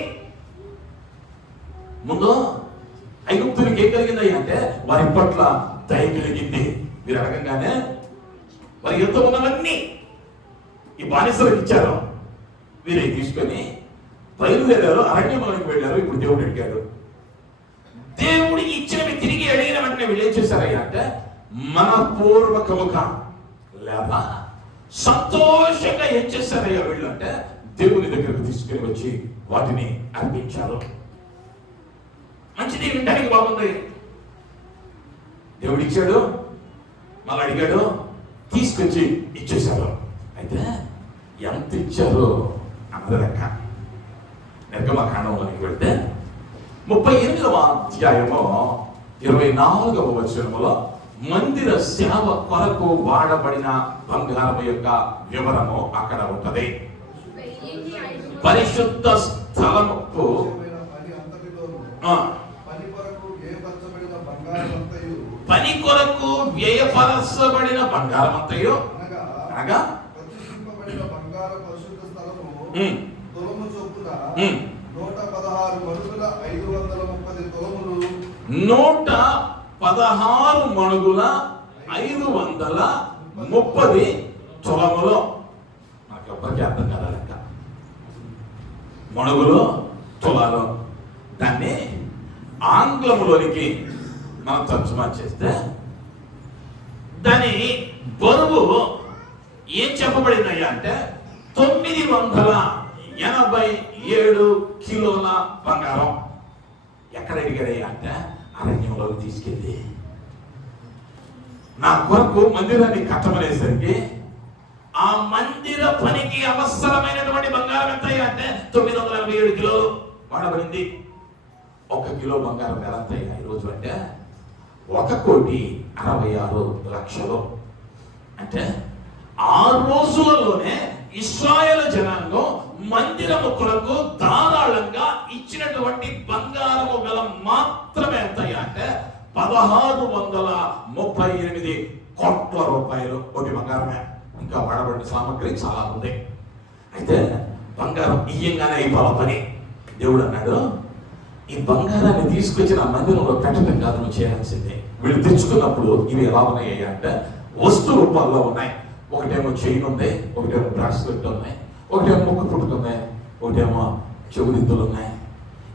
ముందు ఐగుప్తునికి ఏం కలిగింది అంటే వారి పట్ల దయ కలిగింది. మీరు అడగంగానే వారి ఎంతో ఉన్నవన్నీ ఈ బానిసలకు ఇచ్చారు. వీరే తీసుకొని బయలుదేరారు, అరణ్యంలోకి వెళ్ళారు. ఇప్పుడు దేవుడు అడిగాడు. దేవుడు ఇచ్చినవి తిరిగి అడిగిన వెంటనే వీళ్ళు ఏం చేశారయ్యా అంటే మనపూర్వకముగా లేదా సంతోషంగా ఏం చేశారయ్యా వీళ్ళు అంటే దేవుని దగ్గరకు తీసుకుని వచ్చి వాటిని అర్పించారు. మంచిది, వినడానికి బాగుంది. దేవుడు ఇచ్చాడు, మళ్ళీ అడిగాడు, తీసుకొచ్చి ఇచ్చేశారు. అయితే ఎంత ఇచ్చారు అన్నది లెక్క. నిర్గమకాండంలోకి వెళ్తే 38వ అధ్యాయము 24వ వచనములో మందిర సేవ కొరకు వాడబడిన బంగారం యొక్క వివరము అక్కడ ఉంటది. పరిశుద్ధ స్థలముకు పని కొరకు వ్యయపరచబడిన బంగారమంతయు అనగా తులము చొప్పున 116 మణుగుల 530 తులములు 116 మణుగుల 530 తులములు. మనకి ఎవ్వరికి అర్థం కదా లెక్క. మణుగులు, తులాలు. దాన్ని ఆంగ్లములోనికి మనం తర్జుమా చేస్తే దాని బరువు ఏం చెప్పబడిందయ్యా అంటే 987 కిలోల బంగారం. ఎక్కడ అడిగాడయ్యా అంటే అరణ్యంలోకి తీసుకెళ్ళి నా కొరకు మందిరాన్ని కట్టమనేసరికి ఆ మందిర పనికి అవసరమైనటువంటి బంగారం ఎంత అంటే 987 కిలోలు వాడబడింది. 1 కిలో బంగారం ఎలా ఎంత ఈరోజు అంటే 1,66,00,000. అంటే ఆ రోజులలోనే ఇశ్రాయేలు జనాంగం మందిరము కొరకు ధారాళంగా ఇచ్చినటువంటి బంగారము గల మాత్రమే ఎంత అంటే 1638 కోట్ల రూపాయలు ఒకటి బంగారమే. ఇంకా వాడబడిన సామగ్రి చాలా ఉంది. అయితే బంగారం ఇయ్యంగానే అయిపోవాలి పని. దేవుడు అన్నాడు, ఈ బంగారాన్ని తీసుకొచ్చి నా మందిరంలో పెట్టడం కాదు నువ్వు చేయాల్సిందే. వీళ్ళు తెచ్చుకున్నప్పుడు ఇవి ఎలా ఉన్నాయి అంటే వస్తు రూపాల్లో ఉన్నాయి. ఒకటేమో చైన్ ఉంది, ఒకటేమో బ్రాస్లెట్ ఉన్నాయి, ఒకటేమో ముక్కు పుట్టుకు ఉన్నాయి, ఒకటేమో చెవుదిద్దులు ఉన్నాయి.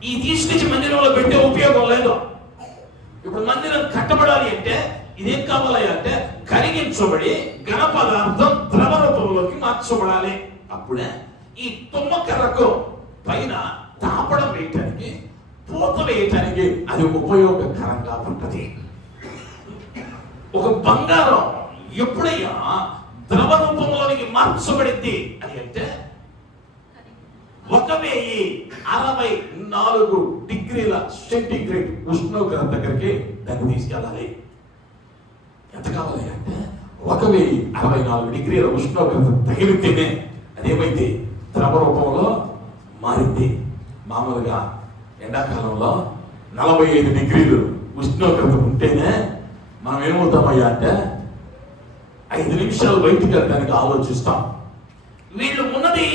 ఈ తీసుకొచ్చి మందిరంలో పెట్టే ఉపయోగం లేదు. ఇప్పుడు మందిరం కట్టబడాలి అంటే ఇదేం కావాలి అంటే కరిగించబడి ఘన పదార్థం ద్రవ రూపంలోకి మార్చబడాలి. అప్పుడే ఈ తుమ్మకర్రకు పైన తాపడం వేయటానికి, పూత వేయటానికి అది ఉపయోగకరంగా ఉంటుంది. ఒక బంగారం ఎప్పుడైనా ద్రవ రూపంలోనికి మార్చబడింది అని అంటే 1064 డిగ్రీల సెంటీగ్రేడ్ ఉష్ణోగ్రత దగ్గరికి దాన్ని తీసుకెళ్ళాలి. ఎంత కావాలి అంటే 1064 డిగ్రీల ఉష్ణోగ్రత తగిలితేనే అదేమైతే ద్రవ రూపంలో మారింది. మామూలుగా ఎండాకాలంలో 45 డిగ్రీలు ఉష్ణోగ్రత ఉంటేనే మనం ఏమవుతామయ్యా అంటే 5 నిమిషాలు బయటికి వెళ్ళడానికి ఆలోచిస్తాం. వీళ్ళు ఉన్నది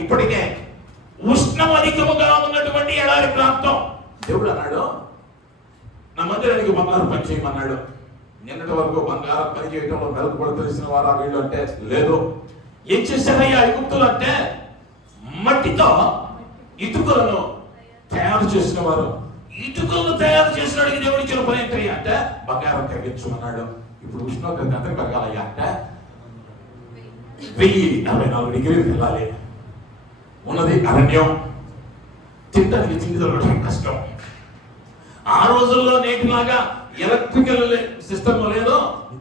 ఇప్పటికే ఉష్ణం అధికముగా ఉన్నటువంటి ఎడారి ప్రాంతం. దేవుడు అన్నాడు, నా మందిరానికి బంగారం పని చేయమన్నాడు. నిన్నటి వరకు బంగారం పని చేయడంలో మెరుగుపడి తెలిసిన వారా వీళ్ళు అంటే లేదు. ఏం చేశారయ్యా ఐగుప్తులు అంటే మట్టితో ఇటుకలను తయారు చేసిన వారు. ఇటుకలను తయారు చేసిన వాడికి దేవుడు ఇచ్చిన పని ఏంటయ్యా అంటే బంగారం తగ్గించమన్నాడు. ఇప్పుడు ఉష్ణోగ్రత ఎంత పెరగాలయ్యా అంటే 1064 డిగ్రీలు వెళ్ళాలి. ఉన్నది అరణ్యం, తింటానికి తిండి దొరకడం కష్టం. ఆ రోజుల్లో నేటిలాగా ఎలక్ట్రికల్ సిస్టమ్ లేదో,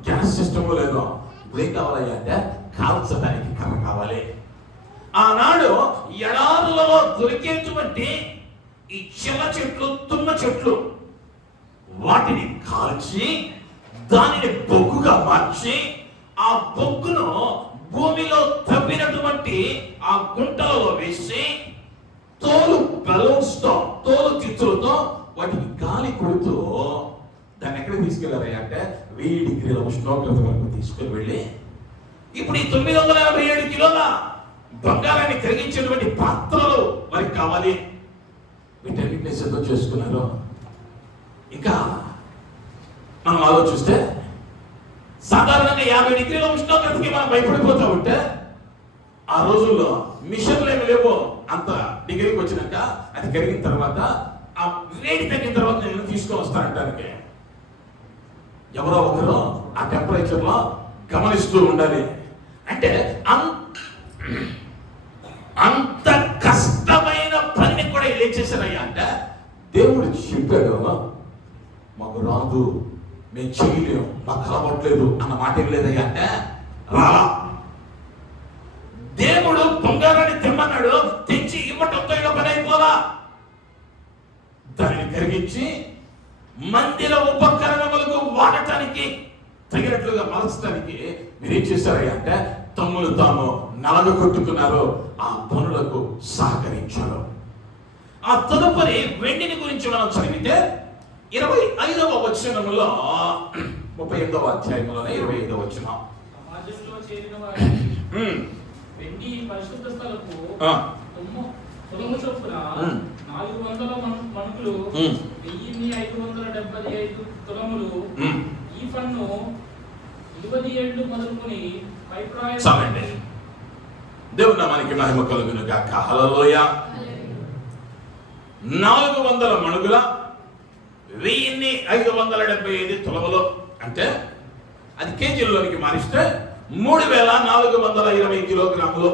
గ్యాస్ సిస్టమ్ లేదో. ఇప్పుడు ఏం కావాలయ్యా అంటే కాల్చడానికి కర్ర కావాలి. ఆనాడు ఎడారులలో దొరికేటువంటి ఈ చిల్ల చెట్లు, తుమ్మ చెట్లు, వాటిని కాల్చి దానిని బొగ్గుగా మార్చి ఆ బొగ్గును భూమిలో తవ్వినటువంటి ఆ గుంటలలో వేసి తోలు బెలూన్స్ తో, తోలు తిత్తులతో వాటికి గాలి కొడుతూ దాన్ని ఎక్కడికి తీసుకెళ్లారయ్యా అంటే 1000 డిగ్రీల ఉష్ణోగ్రత వరకు తీసుకుని వెళ్ళి ఇప్పుడు ఈ 957 కిలోల బంగారాన్ని కరిగించేటువంటి పాత్రలు వారికి కావాలి. వీటన్నిటిని సిద్ధం చేసుకున్నారు. ఇంకా మనం ఆలోచిస్తే సాధారణంగా 50 డిగ్రీల ఉష్ణోగ్రతకి మనం భయపడిపోతా ఉంటే ఆ రోజుల్లో మిషన్లు ఏమి లేవు. అంత డిగ్రీకి వచ్చినాక అది కరిగిన తర్వాత ఆ వేడి తగ్గిన తర్వాత నేను తీసుకొని వస్తానంటానికి ఎవరో ఒకరు ఆ టెంపరేచర్ లో గమనిస్తూ ఉండాలి. అంటే అంత కష్టమైన పనిని కూడా ఏం చేశారయ్యా అంటే దేవుడు చెప్పాడు, మాకు రాదు, మేము చేయలేము, మాకు అలవట్లేదు అన్న మాట ఏం లేదయ్యా అంటే రాలా. దేవుడు బంగారాన్ని తెమ్మన్నాడు, తెచ్చి ఇవ్వటంతో ఇలా పని అయిపోలా. దానిని కరిగించి మందిర ఉపకరణములకు వాడటానికి తగినట్లుగా మలచడానికి మీరేం చేశారయ్యా అంటే తమ్ములు తాము నలగొట్టుకున్నారు, ఆ పనులకు సహకరించారు. ఆ తదుపరి వెండిని గురించి మనం చదివితే 25వ వచనములో 38వ అధ్యాయంలోనే 25వ వచనం. సమాజంలో చేరిన వారు వెండి పరిశుద్ధ స్థలపు తులము చొప్పున 400 మణుకులు 1575 తులములు ఈ ఫన్ను 20 ఏళ్ళు మొదలుకొని పైప్రాయం. చాలండి. దేవుని నామానికి మహిమ కలుగును గాక. హల్లెలూయా. 400 మణుగుల 1575 తులములు అంటే అది కేజీల్లోనికి మారిస్తే 3420 కిలోగ్రాములు.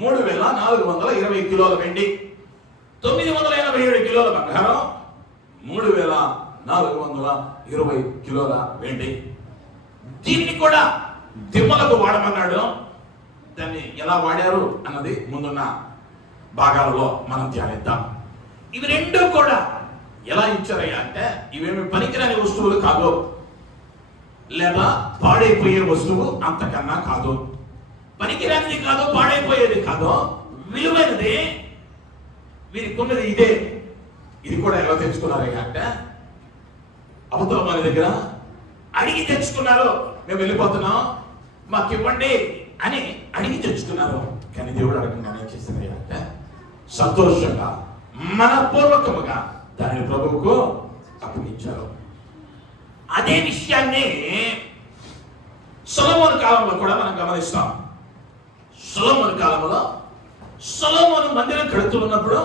3420 కిలోల వెండి, 987 కిలోల బంగారం, 3420 కిలోల వెండి. దీన్ని కూడా దిమ్మలకు వాడమన్నాడు. దాన్ని ఎలా వాడారు అన్నది ముందున్న భాగాలలో మనం ధ్యానిద్దాం. ఇవి రెండు కూడా ఎలా ఇచ్చారయ్యా అంటే ఇవేమి పనికిరాని వస్తువులు కాదు. లేదా పాడైపోయే వస్తువు అంతకన్నా కాదు. పనికిరానిది కాదు, పాడైపోయేది కాదు, విలువైనది. వీరికి ఉన్నది ఇదే. ఇది కూడా ఎలా తెచ్చుకున్నారయ్యా అంటే అవతల మన దగ్గర అడిగి తెచ్చుకున్నారు. మేము వెళ్ళిపోతున్నాం, మాకు ఇవ్వండి అని అడిగి తెచ్చుకున్నారు. కానీ దేవుడు అడగంగానే ఏం చేశారయ్యా అంటే సంతోషంగా మనపూర్వకముగా దానిని ప్రభువుకు అప్పగించారు. అదే విషయాన్ని సొలొమోను కాలంలో కూడా మనం గమనిస్తాం. సొలొమోను కాలంలో సొలొమోను మందిరం కడుతున్నప్పుడు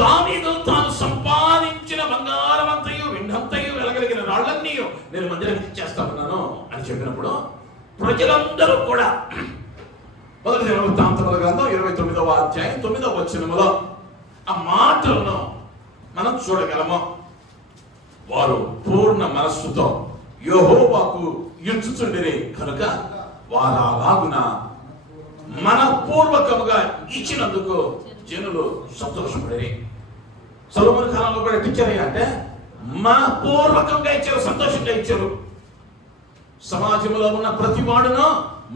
దావీదు తాను సంపాదించిన బంగారం అంతయు వెండంతయు వెలగలిగిన రాళ్ళన్నీ నేను మందిరానికి ఇచ్చేస్తామన్నాను అని చెప్పినప్పుడు ప్రజలందరూ కూడా మొదటి దినవృత్తాంతముల గ్రంథం 29వ అధ్యాయం 9వ వచనములో ఆ మాటలను మనం చూడగలము. వారు పూర్ణ మనస్సుతో యెహోవాకు యుంచుచుండిరి కనుక వారు అలాగున మనపూర్వకముగా ఇచ్చినందుకు జనులు సంతోషపడిరి. సొలొమోను కాలంలో కూడా ఇచ్చారు అంటే మనపూర్వకంగా ఇచ్చారు, సంతోషంగా ఇచ్చారు. సమాజంలో ఉన్న ప్రతి వాడును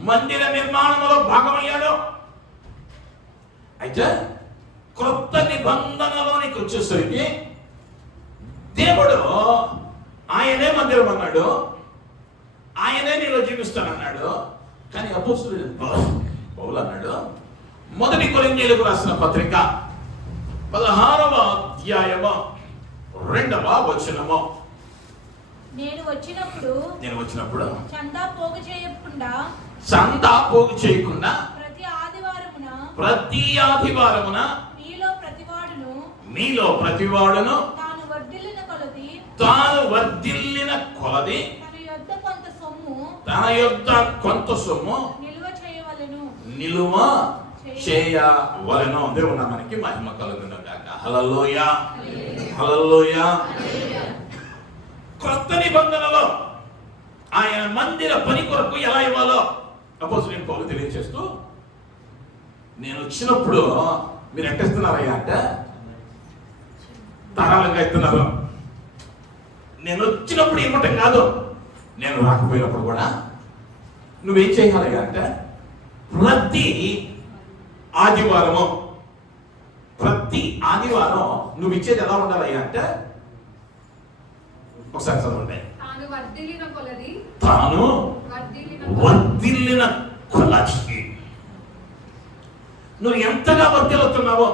మందిర నిర్మాణంలో భాగమయ్యాడు. అయితే క్రొత్త నిబంధనలోనికి వచ్చేసరికి దేవుడు ఆయనే మందిరం అన్నాడు, ఆయనే నీలో జీవిస్తానన్నాడు. కానీ అపోస్తలుడు పౌలు అన్నాడు, మొదటి కొరింథీయులకు రాసిన పత్రిక 16వ అధ్యాయము 2వ వచనము. నేను వచ్చినప్పుడు చందా పోగు చేయకుండా ప్రతి ఆదివారమున మీలో ప్రతివాడును తాను వర్ధిల్లిన కొలది తన యొద్ద కొంత సొమ్ము నిలువ చేయవలెను. దేవుడు మనకి మహిమ కలుగును గాక. హల్లెలూయా, హల్లెలూయా. క్రొత్త నిబంధనలో ఆయన మందిర పని కొరకు ఎలా ఇవ్వాలో అపోస్తలుడైన పౌలు తెలియజేస్తూ, నేను వచ్చినప్పుడు మీరు ఎట్టిస్తున్నారయ్యా అంటే ధారాళంగా ఇస్తున్నారు. నేను వచ్చినప్పుడు ఇవ్వటం కాదు, నేను రాకపోయినప్పుడు కూడా నువ్వేం చేయాలయ్యా అంటే ప్రతి ఆదివారం నువ్వు ఇచ్చేది ఎలా ఉండాలయ్యా అంటే ఒకసారి చదవండి. తాను వర్ధిల్లిన కొలది నువ్వు ఎంతగా వర్ధిల్లుతున్నావో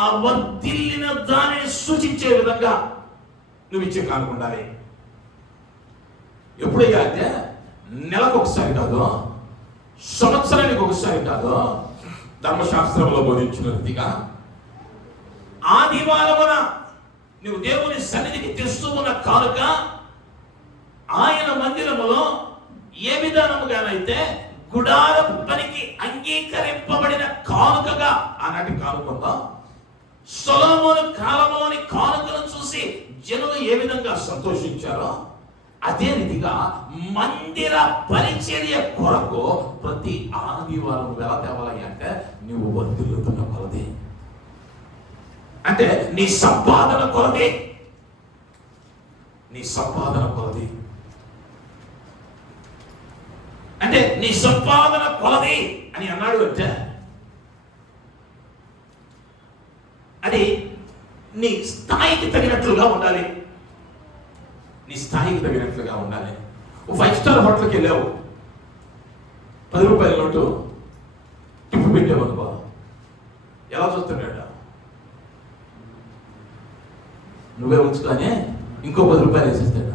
ఆ వర్ధిల్లిన దానిని సూచించే విధంగా నువ్వు ఇచ్చే కానుక ఉండాలి. ఎప్పుడయ్యా అంటే నెలకు ఒకసారి కాదు, సంవత్సరానికి ఒకసారి కాదు. ధర్మశాస్త్రంలో బోధించిన రీతిగా ఆదివారమున నువ్వు దేవుని సన్నిధికి తెస్తూ ఉన్న కానుక ఆయన మందిరములో ఏ విధానముగానైతే గుడార పనికి అంగీకరింపబడిన కానుకగా ఆనాటి కానుక సొలొమోను కాలంలోని కానుకను చూసి జనులు ఏ విధంగా సంతోషించారో అదే రీతిగా మందిర పరిచర్య కొరకు ప్రతి ఆదివారం ఎలా తేవాలి అంటే నువ్వు వర్ధిల్లుతున్న కొలది, అంటే నీ సంపాదన కొలది అంటే నీ సంపాదన కొలది అని అన్నాడు అంటే అది నీ స్థాయికి తగినట్లుగా ఉండాలి. నీ స్థాయికి తగినట్లుగా ఉండాలి. 5 స్టార్ హోటల్కి వెళ్ళావు, 10 రూపాయల నోటు టిప్పు పెట్టావు అనుకో, ఎలా చూస్తున్నాడు? నువ్వే ఉంచుకొని ఇంకో 10 రూపాయలు వేసేస్తాడు.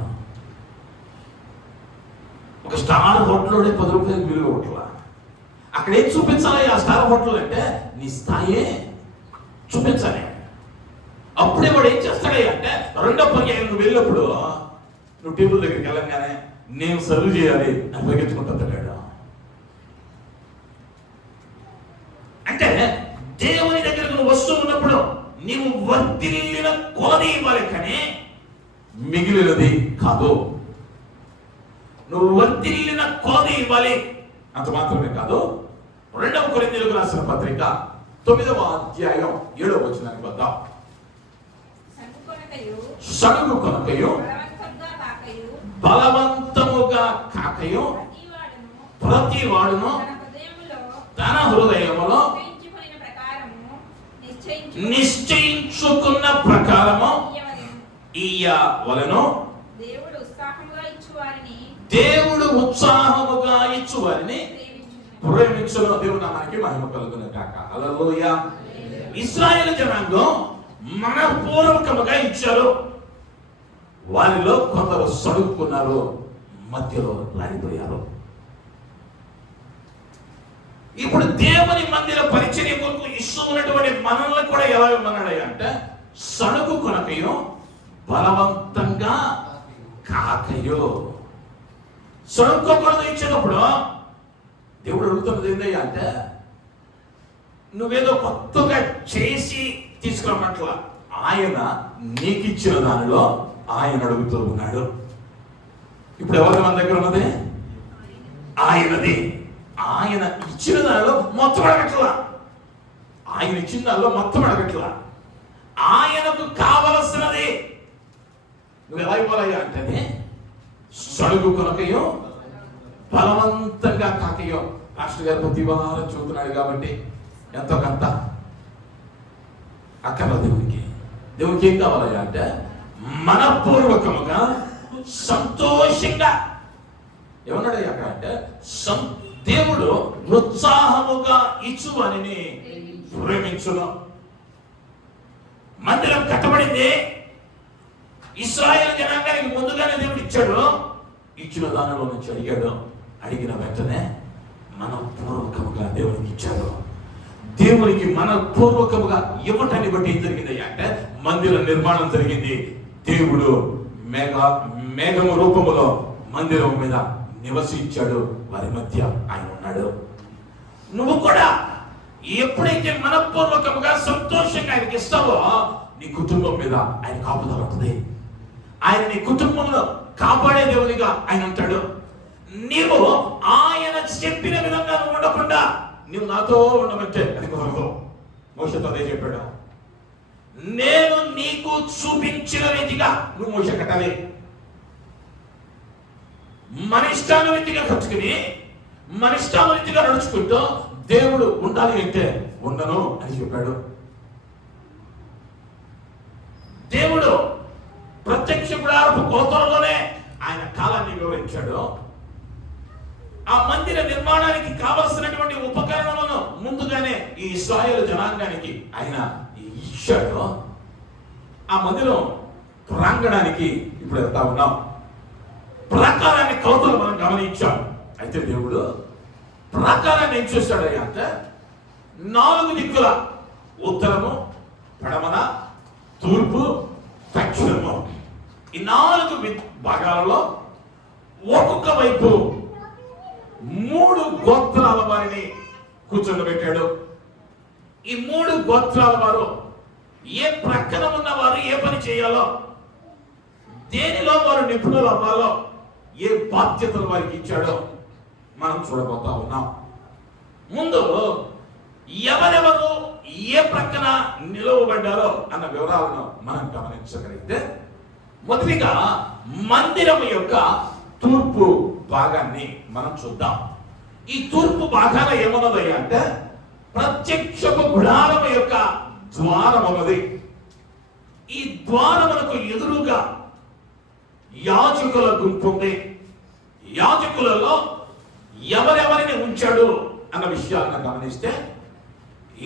ఒక స్టార్ హోటల్లోనే 10 రూపాయలకు విలువ హోటల్. అక్కడ ఏం చూపించాలి ఆ స్టార్ హోటల్ అంటే నీ స్థాయే చూపించాలి. అప్పుడే వాడు ఏం చేస్తాడే అంటే రెండో పర్యాయం నువ్వు వెళ్ళినప్పుడు నువ్వు టేబుల్ దగ్గరికి వెళ్ళంగానే నేను సర్వ్ చేయాలి అని పరిగెత్తుకుంటాడు. అంటే దేవుని దగ్గరకు నువ్వు వస్తూ ఉన్నప్పుడు నీవు వర్ధిల్లిన కొలది ఇవ్వాలి, కానీ మిగిలినది కాదు. నువ్వు వర్ధిల్లిన కొలది ఇవ్వాలి, అంత మాత్రమే కాదు. 2వ కొరింథీయులకు రాసిన పత్రిక 9వ అధ్యాయం 7వ వచనానికి వద్దాం. సనుగు కొనకయు బలవంతముగా కాకయు ప్రతి వాడును తన హృదయములో నిశ్చయించుకున్న ప్రకారము ఇయ్యవలెను. దేవుడు ఉత్సాహముగా ఇచ్చు వారిని ప్రేమించును. దేవుడు నామానికి మహిమ కలుగును గాక. హల్లెలూయా. ఇశ్రాయేలు జనాంగం మనపూర్వకముగా ఇచ్చారు. వారిలో కొందరు సడుక్కున్నారు, మధ్యలో రాలిపోయారు. ఇప్పుడు దేవుని మందిర పరిచర్య కొరకు ఇష్టమైనటువంటి మనల్ని కూడా ఎలా ఇమ్మన్నాడు అంటే సడుగు కొనకయో బలవంతంగా కాకయో. సడుక్కోకూడదు ఇచ్చినప్పుడు దేవుడు అడుగుతున్నది ఏంటయ్యా అంటే నువ్వేదో కొత్తగా చేసి తీసుకురమ్మట్ల, ఆయన నీకు ఇచ్చిన దానిలో ఆయన అడుగుతూ ఉన్నాడు. ఇప్పుడు ఎవరి మన దగ్గర ఉన్నది? ఆయనది. ఆయన ఇచ్చిన దానిలో మొత్తం అడగట్లా, ఆయన ఇచ్చిన దానిలో మొత్తం అడగట్లా, ఆయనకు కావలసినది నువ్వు ఎలా ఇవ్వాలయ్యా అంటే సడుగు కొనకయో బలవంతంగా కాకయో. రాష్ట్ర గారు ప్రతి వారం చూస్తున్నాడు కాబట్టి ఎంతో కొంత అక్కర్ల దేవునికి ఏం కావాలయ్యా అంటే మనపూర్వకముగా సంతోషంగా ఏమన్నాడు అక్కడ అంటే దేవుడు ఉత్సాహముగా ఇచ్చువానిని ప్రేమించును. మందిరం కట్టబడింది, ఇశ్రాయేలు జనాంగానికి ముందుగానే దేవుడు ఇచ్చాడు. ఇచ్చిన దానిలో నుంచి అడిగాడు, అడిగిన వెంటనే మనపూర్వకముగా దేవునికి ఇచ్చాడు. దేవునికి మనపూర్వకముగా ఇవ్వటాన్ని బట్టి ఏం జరిగింది అంటే మందిర నిర్మాణం జరిగింది. దేవుడు మేఘము రూపములో మందిరం మీద నివసించాడు, వారి మధ్య ఆయన ఉన్నాడు. నువ్వు కూడా ఎప్పుడైతే మనపూర్వకముగా సంతోషంగా ఆయనకి ఇస్తావో నీ కుటుంబం మీద ఆయన కాపుదల ఉంటుంది. ఆయన నీ కుటుంబంలో కాపాడే దేవునిగా ఆయన ఉంటాడు. నీవు ఆయన చెప్పిన విధంగా నువ్వు ఉండకుండా నువ్వు నాతో ఉండమంటే అది కుదరదు. మోషతో అదే చెప్పాడు, నేను నీకు చూపించిన రీతిగా నువ్వు మోష కట్టాలి. మన ఇష్టానురీతిగా కట్టుకుని మన ఇష్టానురీతిగా నడుచుకుంటూ దేవుడు ఉండాలి అంటే ఉండను అని చెప్పాడు. దేవుడు ప్రత్యక్ష గుడారపు కోతలలోనే ఆయన కాలాన్ని వివరించాడు. ఆ మందిర నిర్మాణానికి కావలసినటువంటి ఉపకరణలను ముందుగానే ఈ ఇశ్రాయేలు జనాంగానికి ఆయన ఇచ్చాడు. ఆ మందిరం ప్రాంగణానికి ఇప్పుడు వెళ్తా ఉన్నాం. ప్రాకారాన్ని కౌతలు మనం గమనించాం. అయితే దేవుడు ప్రాకారాన్ని ఏం చేశాడు అంటే 4 దిక్కుల ఉత్తరము, పడమర, తూర్పు, దక్షిణము ఈ 4 భాగాలలో ఒక్కొక్క వైపు 3 గోత్రాల వారిని కూర్చోబెట్టాడు. ఈ 3 గోత్రాల వారు ఏ ప్రక్కన ఉన్న వారు ఏ పని చేయాలో, దేనిలో వారు నిపుణులు అవ్వాలో, ఏ బాధ్యతలు వారికి ఇచ్చాడో మనం చూడబోతా ఉన్నాం. ముందు ఎవరెవరు ఏ ప్రక్కన నిలవబడ్డారో అన్న వివరాలను మనం గమనించగలిగితే మొదటిగా మందిరం యొక్క తూర్పు భాగాన్ని మనం చూద్దాం. ఈ తూర్పు భాగాన ఏమన్నది అంటే ప్రత్యక్షపు గుడారము యొక్క ద్వారం ఉన్నది. ఈ ద్వారములకు ఎదురుగా యాజకుల గుంపు ఉంది. యాజకులలో ఎవరెవరిని ఉంచాడు అన్న విషయాలను గమనిస్తే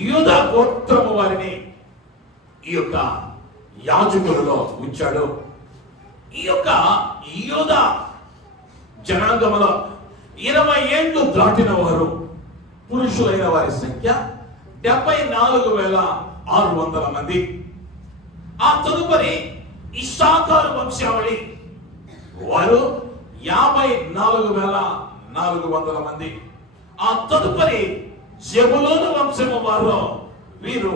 యూదా గోత్రము వారిని ఈ యొక్క యాజకులలో ఉంచాడు. ఈ యొక్క యూదా జనాంగములో 20 ఏళ్ళు దాటిన వారు పురుషులైన వారి సంఖ్య 74,600 మంది. ఆ తదుపరి ఇశ్శాఖారు వంశావళి వారు 54,400 మంది. ఆ తదుపరి జెబులూను వంశము వారు వీరు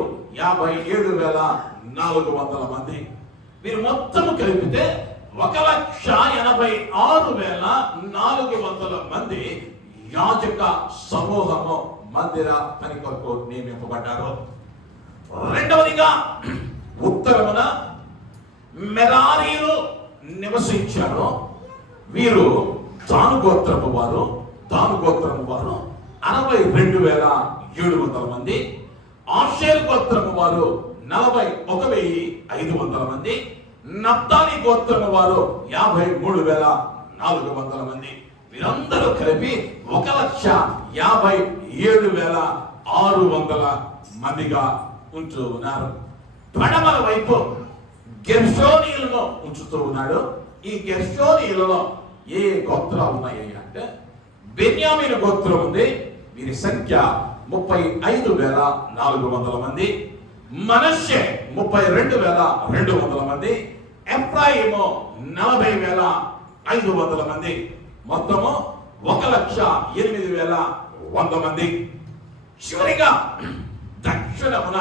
57,400 మంది. వీరు మొత్తం కలిపితే 1,86,400 మంది యాజక సమూహము మందిర పని కొరకు నియమింపబడ్డారు. రెండవదిగా ఉత్తరమున మెరారీలు నివసించారు. వీరు దాను గోత్రపు వారు 62,700 మంది. ఆషేరు గోత్రము వారు 41,500 మంది. నఫ్తాలి గోత్రము వారు 53,400 మంది. వీరందరూ కలిపి 1,57,600 మందిగా ఉంటూ ఉన్నారు. పడమర వైపు గెర్షోనీయులను ఉంచుతూ ఉన్నాడు. ఈ గెర్షోనీయులలో ఏ గోత్రాలు ఉన్నాయి అంటే బెన్యామీను గోత్రం ఉంది. వీరి సంఖ్య 35,400 మంది. మనష్షే 32,200 మంది. ఎఫ్రాయిము 40,500 మంది. మొత్తము 1,08,100 మంది. చివరిగా దక్షిణమున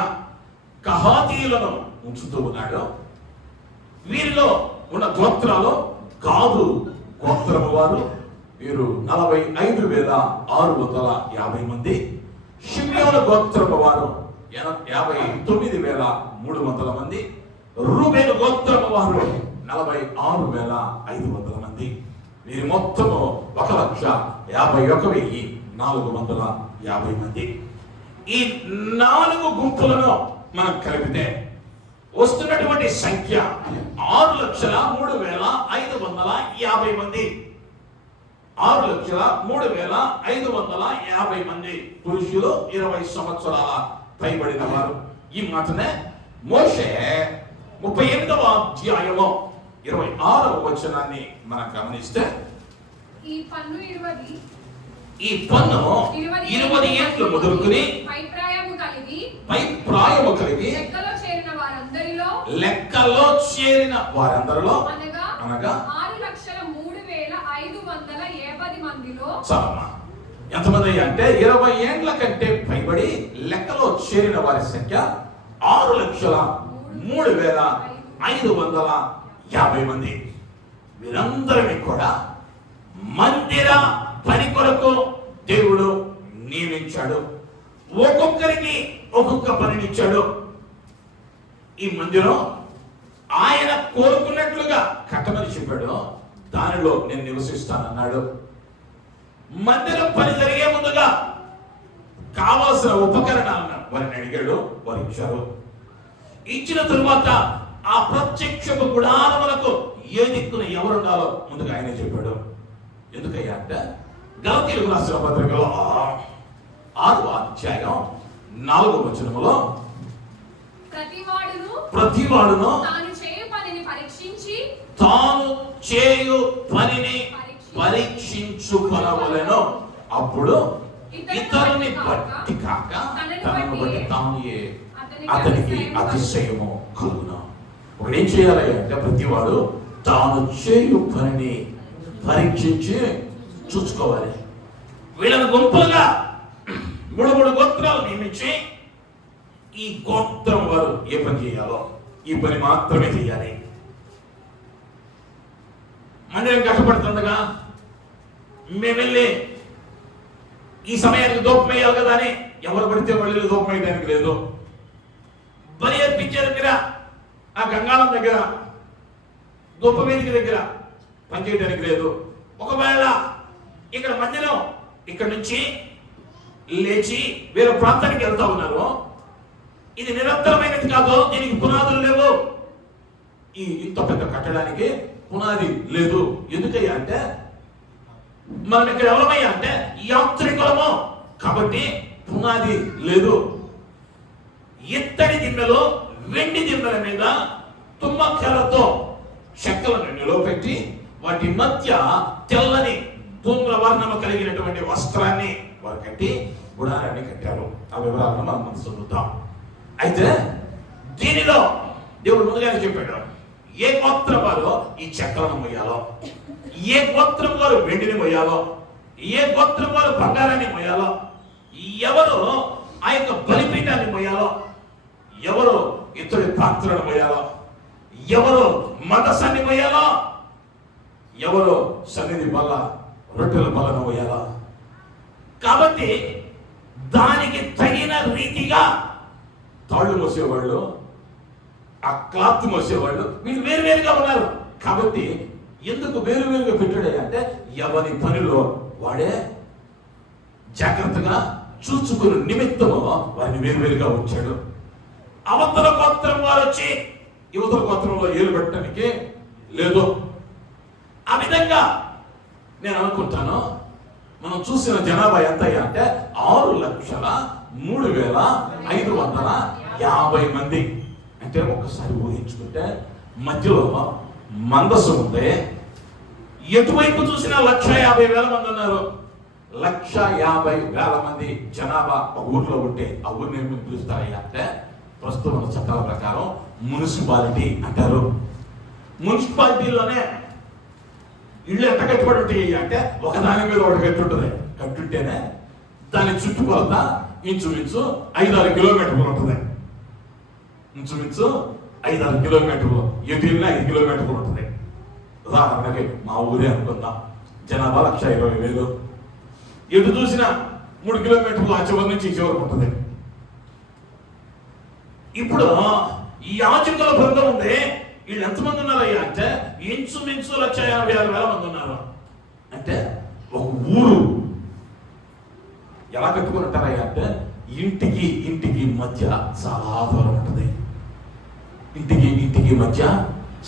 కహాతీయులను ఉంచుతూ ఉన్నాడు. వీరిలో ఉన్న గోత్రాలు గాదు గోత్రము వారు, వీరు 45,650 మంది. షిమ్యోను గోత్రము వారు 59,300 మంది. రూబేను గోత్రము వారు 46,500 మంది. వీరి మొత్తము 1,51,450 మంది. ఈ 4 గుంపులను మనం కలిపితే వస్తున్నటువంటి సంఖ్య 6,03,550 మంది. 6,03,550 మంది పురుషులు 20 సంవత్సరాల పైబడిన వారు. ఈ మాటనే మోషే 38వ అధ్యాయము 26వ వచనాన్ని మనం గమనిస్తే ఈ పన్ను 20 ఏళ్ళు మొదలుకుని పై ప్రాయము కలిగి లెక్కలో చేరిన వారందరిలో అనగా 6,03,570 మందిలో చాలమ్మా. ఎంతమంది అంటే 20 ఏండ్ల కంటే పైబడి లెక్కలో చేరిన వారి సంఖ్య 6,03,550 మంది. వీరందరినీ కూడా మందిర పని కొరకు దేవుడు నియమించాడు. ఒక్కొక్కరికి ఒక్కొక్క పనినిచ్చాడు. ఈ మందిరం ఆయన కోరుకున్నట్లుగా కట్టమని చెప్పాడు. దానిలో నేను నివసిస్తానన్నాడు. మందిరం పని జరిగే ముందుగా కావాల్సిన ఉపకరణాలను వారిని అడిగాడు. వారు ఇచ్చారు. ఇచ్చిన తరువాత ఆ ప్రత్యక్షపు గుడారములకు ఏ దిక్కున ఎవరుండాలో ముందుగా ఆయనే చెప్పాడు. ఎందుకయ్యా అంటే గలతీయులకు రాసిన పత్రికలో 6వ అధ్యాయం 4వ వచనములో ప్రతివాడును తాను చేయు పనిని పరీక్షించుకొనవలెను. అప్పుడు ఇతరుని బట్టి కాక తనను బట్టి తాను అతనికి అతిశయము కలుగును. ఒకడు ఏం చేయాలి అంటే ప్రతివాడు తాను చేయు పనిని పరీక్షించి చూసుకోవాలి. వీళ్ళని గుంపులుగా 3 గోత్రాలు నియమించి ఈ గోత్రం వారు ఏ పని చేయాలో ఈ పని మాత్రమే చేయాలి. మందిరం కష్టపడుతుండగా మేము వెళ్ళి ఈ సమయానికి దూపం వేయాలి కదా అని ఎవరు పడితే వాళ్ళు దూపం వేయడానికి లేదు. బలి అర్పించే దగ్గర ఆ గంగాళం దగ్గర ధూపవేదిక దగ్గర పనిచేయడానికి లేదు. ఒకవేళ ఇక్కడ మందిరం ఇక్కడ నుంచి లేచి వేరే ప్రాంతానికి వెళ్తా ఉన్నారు. ఇది నిరంతరమైనది కాదు. దీనికి పునాదులు లేవు. ఈ ఇంత పెద్ద కట్టడానికి పునాది లేదు. ఎందుకయ్యా అంటే మనం ఇక్కడ ఎవరమయ్యా అంటే యాత్రికులము కాబట్టి పునాది లేదు. ఇత్తడి దిమ్మెలో వెండి దిమ్మెల మీద తుమ్మక్కలతో చెక్కలను నిలవపెట్టి వాటి మధ్య తెల్లని ధూమ్రవర్ణము కలిగినటువంటి వస్త్రాన్ని వారు కట్టి గుడారాన్ని కట్టారు. ఆ వివరాలను మనం చదువుతాం. అయితే దీనిలో దేవుడు ముందుగానే చెప్పాడు ఏ గోత్రం వారు ఈ చెక్కలను మొయ్యాలో, ఏ గోత్రం వారు వెండిని మొయ్యాలో, ఏ గోత్రం వారు బంగారాన్ని మొయ్యాలో, ఎవరు ఆ యొక్క బలిపీఠాన్ని మొయ్యాలో, ఎవరు ఇతడి పాత్రను మొయ్యాలో, ఎవరు మందసాన్ని మొయ్యాలో, ఎవరు సన్నిధి బల్ల రొట్టెల బలను మొయ్యాలో. కాబట్టి దానికి తగిన రీతిగా తాళ్ళు మోసేవాళ్ళు, ఆ క్లాత్ మోసేవాళ్ళు వీళ్ళు వేరువేరుగా ఉన్నారు. కాబట్టి ఎందుకు వేరువేరుగా పెట్టాడు అంటే ఎవరి పనిలో వాడే జాగ్రత్తగా చూసుకుని నిమిత్తము వారిని వేరువేరుగా ఉంచాడు. అవతల గోత్రం వారు వచ్చి యువతల గోత్రంలో ఏలు పెట్టడానికి లేదు. ఆ విధంగా నేను అనుకుంటాను మనం చూసిన జనాభా ఎంత అంటే 6,03,550 మంది. అంటే ఒక్కసారి ఊహించుకుంటే మధ్యలో మందస్సు ఉంది, ఎటువైపు చూసినా 1,50,000 మంది ఉన్నారు. 1,50,000 మంది జనాభా ఒక ఊర్లో ఉంటే ఆ ఊరిని ఏమి పిలుస్తారయ్యా అంటే ప్రస్తుతం ఉన్న చట్టాల ప్రకారం మున్సిపాలిటీ అంటారు. మున్సిపాలిటీలోనే ఇళ్ళు ఎంత కట్టుబడి ఉంటాయి అంటే ఒకదాని మీద ఒకటి కట్టుంటుంది. కట్టుంటేనే దాని చుట్టుకొలత ఇంచుమించు 5-6 కిలోమీటర్లు ఉంటుంది. ఇంచుమించు 5-6 కిలోమీటర్లు, ఎటు వెళ్ళినా 5 కిలోమీటర్లు ఉంటుంది. ఉదాహరణకి మా ఊరే అనుకుందాం, జనాభా 1,20,000, ఎటు చూసినా 3 కిలోమీటర్లు ఆ చివరి నుంచి ఈ చివరికి ఉంటుంది. ఇప్పుడు ఈ యాజకుల బృందం ఉంది, వీళ్ళు ఎంతమంది ఉన్నారయ్యా అంటే ఇంచుమించు 1,56,000 మంది ఉన్నారు. అంటే ఒక ఊరు ఎలా కట్టుకుని ఉంటారయ్యా అంటే ఇంటికి ఇంటికి మధ్య చాలా దూరం ఉంటుంది. ఇంటికి ఇంటికి మధ్య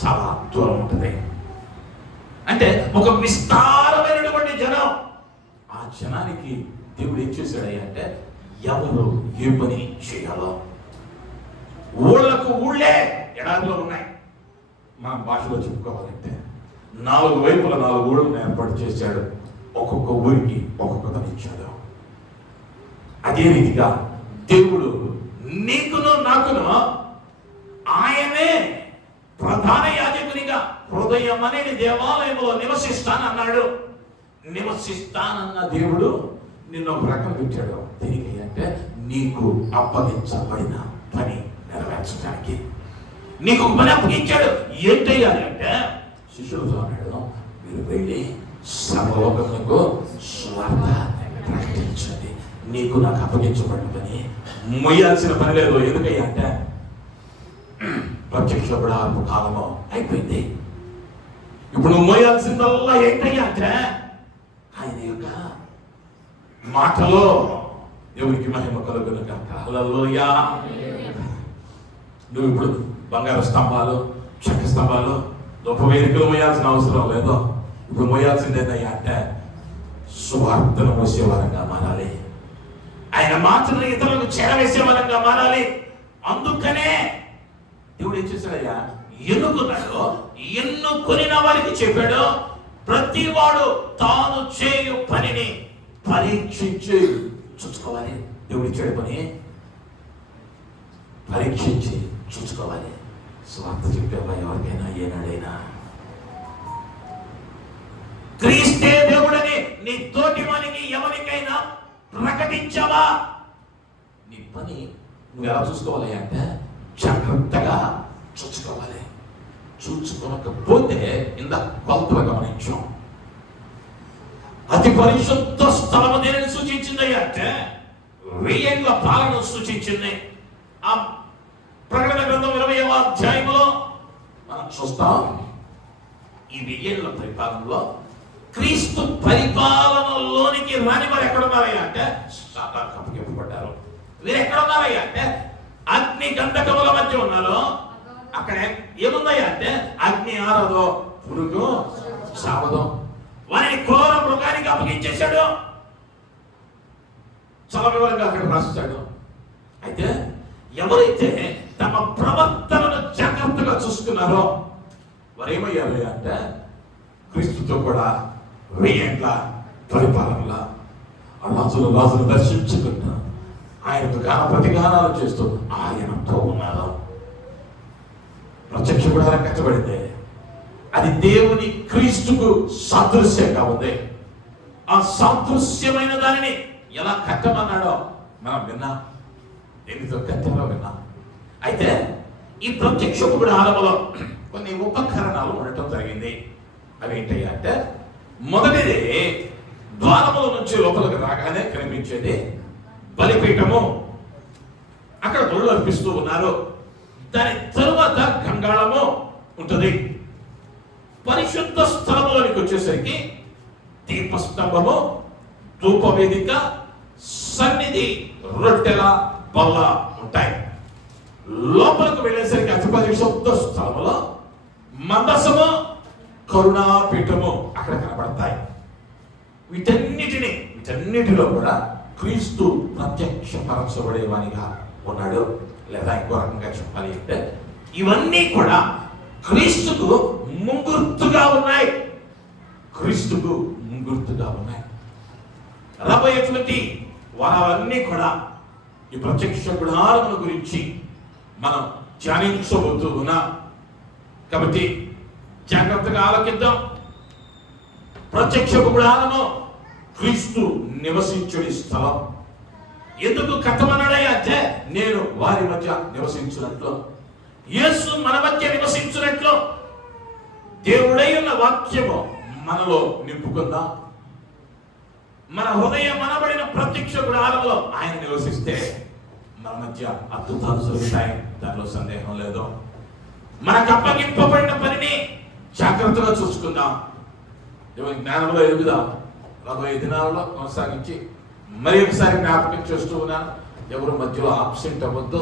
చాలా దూరం ఉంటుంది. అంటే ఒక విస్తారమైనటువంటి జనం. ఆ జనానికి దేవుడు ఏం చేశాడయ్యా అంటే ఎవరు ఏ పని చేయాలో ఊళ్ళకు ఊళ్ళే ఎడారిలో ఉన్నాయి. మన భాషలో చెప్పుకోవాలంటే 4 వైపుల 4 ఊళ్ళను ఏర్పాటు చేశాడు. ఒక్కొక్క ఊరికి ఒక్కొక్కతను ఇచ్చాడు. అదే రీతిగా దేవుడు నీకును నాకును ఆయనే ప్రధాన యాజకునిగా హృదయం అనేది దేవాలయంలో నివసిస్తానన్నాడు. నివసిస్తానన్న దేవుడు నిన్ను ఒక రకం పెట్టాడు. దీనికి అంటే నీకు అప్పగించబడిన పని నెరవేర్చడానికి నీకు ఒక పని అప్పగించాడు. ఏంటయ్యాలి అంటే శిష్యులతో అన్నాడు, మీరు వెళ్ళి సర్వలోకములకు స్వార్థ ప్రకటించండి. నీకు నాకు అప్పగించబడిన పని మొయ్యాల్సిన పని లేదు. ఎందుకయ్యా అంటే ప్రత్యక్ష కాలము అయిపోయింది. ఇప్పుడు నువ్వు మోయాల్సిందల్లా ఏంటయ్యా అంటే ఆయన యొక్క మాటలో దేవునికి మహిమ కలుగును గాక. హల్లెలూయా. నువ్వు ఇప్పుడు బంగారు స్తంభాలు, చెక్క స్తంభాలు, గొప్ప వేదికలు మోయాల్సిన అవసరం లేదు. ఇప్పుడు మోయాల్సింది ఏంటయ్యా అంటే సువార్తను మోసే వరంగా మారాలి. ఆయన మాటను ఇతరులకు చేరవేసే వరంగా మారాలి. అందుకనే దేవుడు ఏం చేశాడయ్యా, ఎన్నుకున్నాడు. ఎన్నుకొనిన వారికి చెప్పాడు, ప్రతి వాడు తాను చేయు పనిని పరీక్షించి చూసుకోవాలి. దేవుడు ఇచ్చాడు పని పరీక్షించి చూసుకోవాలి. స్వార్థ చెప్పేవా ఎవరికైనా ఏనాడైనా? క్రీస్తే దేవుడని నీ తోటి వానికి ఎవరికైనా ప్రకటించవా? నీ పని నువ్వు ఎలా చూసుకోవాలి అంటే జాగ్రత్తగా చూసుకోవాలి. చూసుకోకపోతే ఇంత కొలతలు గమనించాం. అతి పరిశుద్ధ స్థలము దేనిని సూచించింది అంటే 1000 ఏళ్ల పాలన సూచించింది. ఆ ప్రకటన గ్రంథం 20వ అధ్యాయంలో మనం చూస్తాం. ఈ 1000 ఏళ్ల పరిపాలనలో క్రీస్తు పరిపాలనలోనికి రాని వారు ఎక్కడున్నారయ్యా అంటే సాతానుకు అప్పగింపబడ్డారు. వీరు ఎక్కడున్నారయ్యా అంటే అగ్ని గంధకముల మధ్య ఉన్నారు. అక్కడ ఏముందయ్యా అంటే అగ్ని ఆరదో, పురుగు సావదో. వారిని క్రూర మృగానికి అప్పగించేశాడు. చాలా వివరంగా అక్కడ రాస్తాడు. అయితే ఎవరైతే తమ ప్రవర్తనను జాగ్రత్తగా చూసుకున్నారో వారు ఏమయ్యారు అంటే క్రీస్తుతో కూడా 1000 ఏళ్ల పరిపాలనలా రాజులు దర్శించుకుంటా ఆయనకు ప్రతిగానాలు చేస్తూ ఆయనతో ఉన్నారు. ప్రత్యక్ష గుడారం కట్టబడింది. అది దేవుని క్రీస్తుకు సాదృశ్యంగా ఉంది. ఆ సాదృశ్యమైన దానిని ఎలా కట్టమన్నాడో మనం విన్నాం. దేనితో కట్టాలో విన్నాం. అయితే ఈ ప్రత్యక్ష గుడారములో కొన్ని ఉపకరణాలు ఉండటం జరిగింది. అవి ఏంటంటే అంటే మొదటిది ద్వారముల నుంచి లోపలికి రాగానే కనిపించేది బలిపీఠము. అక్కడ బలులు అర్పిస్తూ ఉన్నారు. దాని తరువాత గంగాళము ఉంటుంది. పరిశుద్ధ స్థలములోనికి వచ్చేసరికి దీపస్తంభము, ధూపవేదిక, సన్నిధి, రొట్టెల బల్ల ఉంటాయి. లోపలికి వెళ్ళేసరికి అతి పరిశుద్ధ స్థలములో మందసము, కరుణాపీఠము అక్కడ కనబడతాయి. వీటన్నిటిలో కూడా క్రీస్తు ప్రత్యక్షపరచబడేవానిగా ఉన్నాడు. లేదా ఇంకో రకంగా చెప్పాలి అంటే ఇవన్నీ కూడా క్రీస్తుకు ముంగుర్తుగా ఉన్నాయి. క్రీస్తుకు ముంగుర్తుగా ఉన్నాయి. రాబోయేటువంటి వారాలన్నీ కూడా ఈ ప్రత్యక్ష గుడారముల గురించి మనం ధ్యానించబోతూ ఉన్నాం. కాబట్టి జాగ్రత్తగా ఆలకిద్దాం. ప్రత్యక్ష గుడారము క్రీస్తు నివసించుడి స్థలం. ఎందుకు కథమన్నాడయ్యా అంటే నేను వారి మధ్య నివసించినట్లు, యేసు మన మధ్య నివసించినట్లు దేవుడై ఉన్న వాక్యము మనలో నింపుకుందాం. మన హృదయం మనబడిన ప్రత్యక్ష గుడారంలో ఆయన నివసిస్తే మన మధ్య అద్భుతాలు జరుగుతాయి. దానిలో సందేహం లేదు. మనకు అప్పగింపబడిన పనిని జాగ్రత్తగా చూసుకుందాం. దేవుని జ్ఞానంలో ఎదుగుదాం. రాబోయే దినాలలో కొనసాగించి మరి ఒకసారి జ్ఞాపకం చేస్తూ ఉన్నాను. ఎవరు మధ్యలో ఆబ్సెంట్ అవ్వద్దు.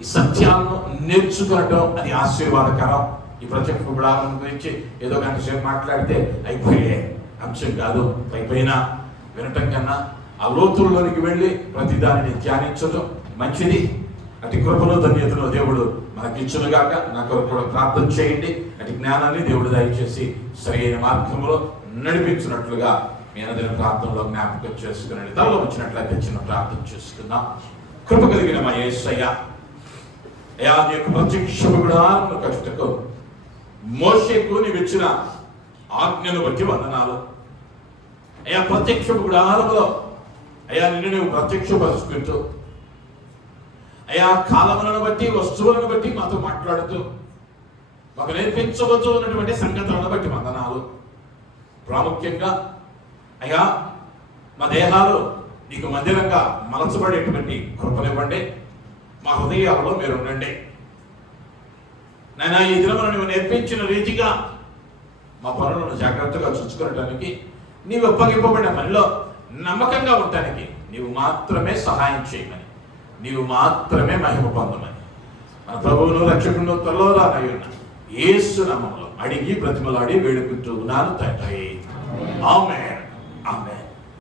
ఈ సత్యాలను నేర్చుకోవడం అది ఆశీర్వాదకరం. ఈ ప్రత్యక్ష గుడారం గురించి ఏదో గంట సేపు మాట్లాడితే అయిపోయే అంశం కాదు. పైపైన వినటం కన్నా ఆ లోతుల్లోనికి వెళ్ళి ప్రతి దానిని ధ్యానించడం మంచిది. అటు కృపలో ధన్యతలో దేవుడు మనకిచ్చునుగాక. నా కొరకు కూడా ప్రార్థన చేయండి. అటు జ్ఞానాన్ని దేవుడు దయచేసి సరైన మార్గంలో నడిపించినట్లుగా మీ అందరి ప్రార్థనలో జ్ఞాపకం చేసుకునండి. తనలో వచ్చినట్లయితే చిన్న ప్రార్థన చేసుకుందాం. కృప కలిగిన మా యేసయ్య, అయా నీ యొక్క ప్రత్యక్ష గుడారమును కట్టుటకు మోషేకు నీవు ఇచ్చిన ఆజ్ఞను బట్టి వందనాలు. అయా ప్రత్యక్ష గుడారములో అయా నిన్ను నువ్వు ప్రత్యక్షపరుచుకుంటూ అయా కాలములను బట్టి వస్తువులను బట్టి మాతో మాట్లాడుతూ మాకు నేర్పించబోతూ ఉన్నటువంటి సంగతులను బట్టి వందనాలు. ప్రాముఖ్యంగా అయ్యా మా దేహాలు నీకు మందిరంగా మలచబడేటువంటి కృపనివ్వండి. మా హృదయాలలో మీరు ఉండండి నాయన. ఈ దినమును నువ్వు నేర్పించిన రీతిగా మా పనులను జాగ్రత్తగా చూసుకునడానికి, నీవు అప్పగింపబడిన పనిలో నమ్మకంగా ఉండటానికి నీవు మాత్రమే సహాయం చేయమని, నీవు మాత్రమే మహిమ పొందమని మన ప్రభువును రక్షకును త్వరలో రానయ్యున్న యేసు నామములో అడిగి బ్రతిమలాడి వేడుకుంటూ ఉన్నాను తండ్రి. ఆమేన్. ఆమేన్.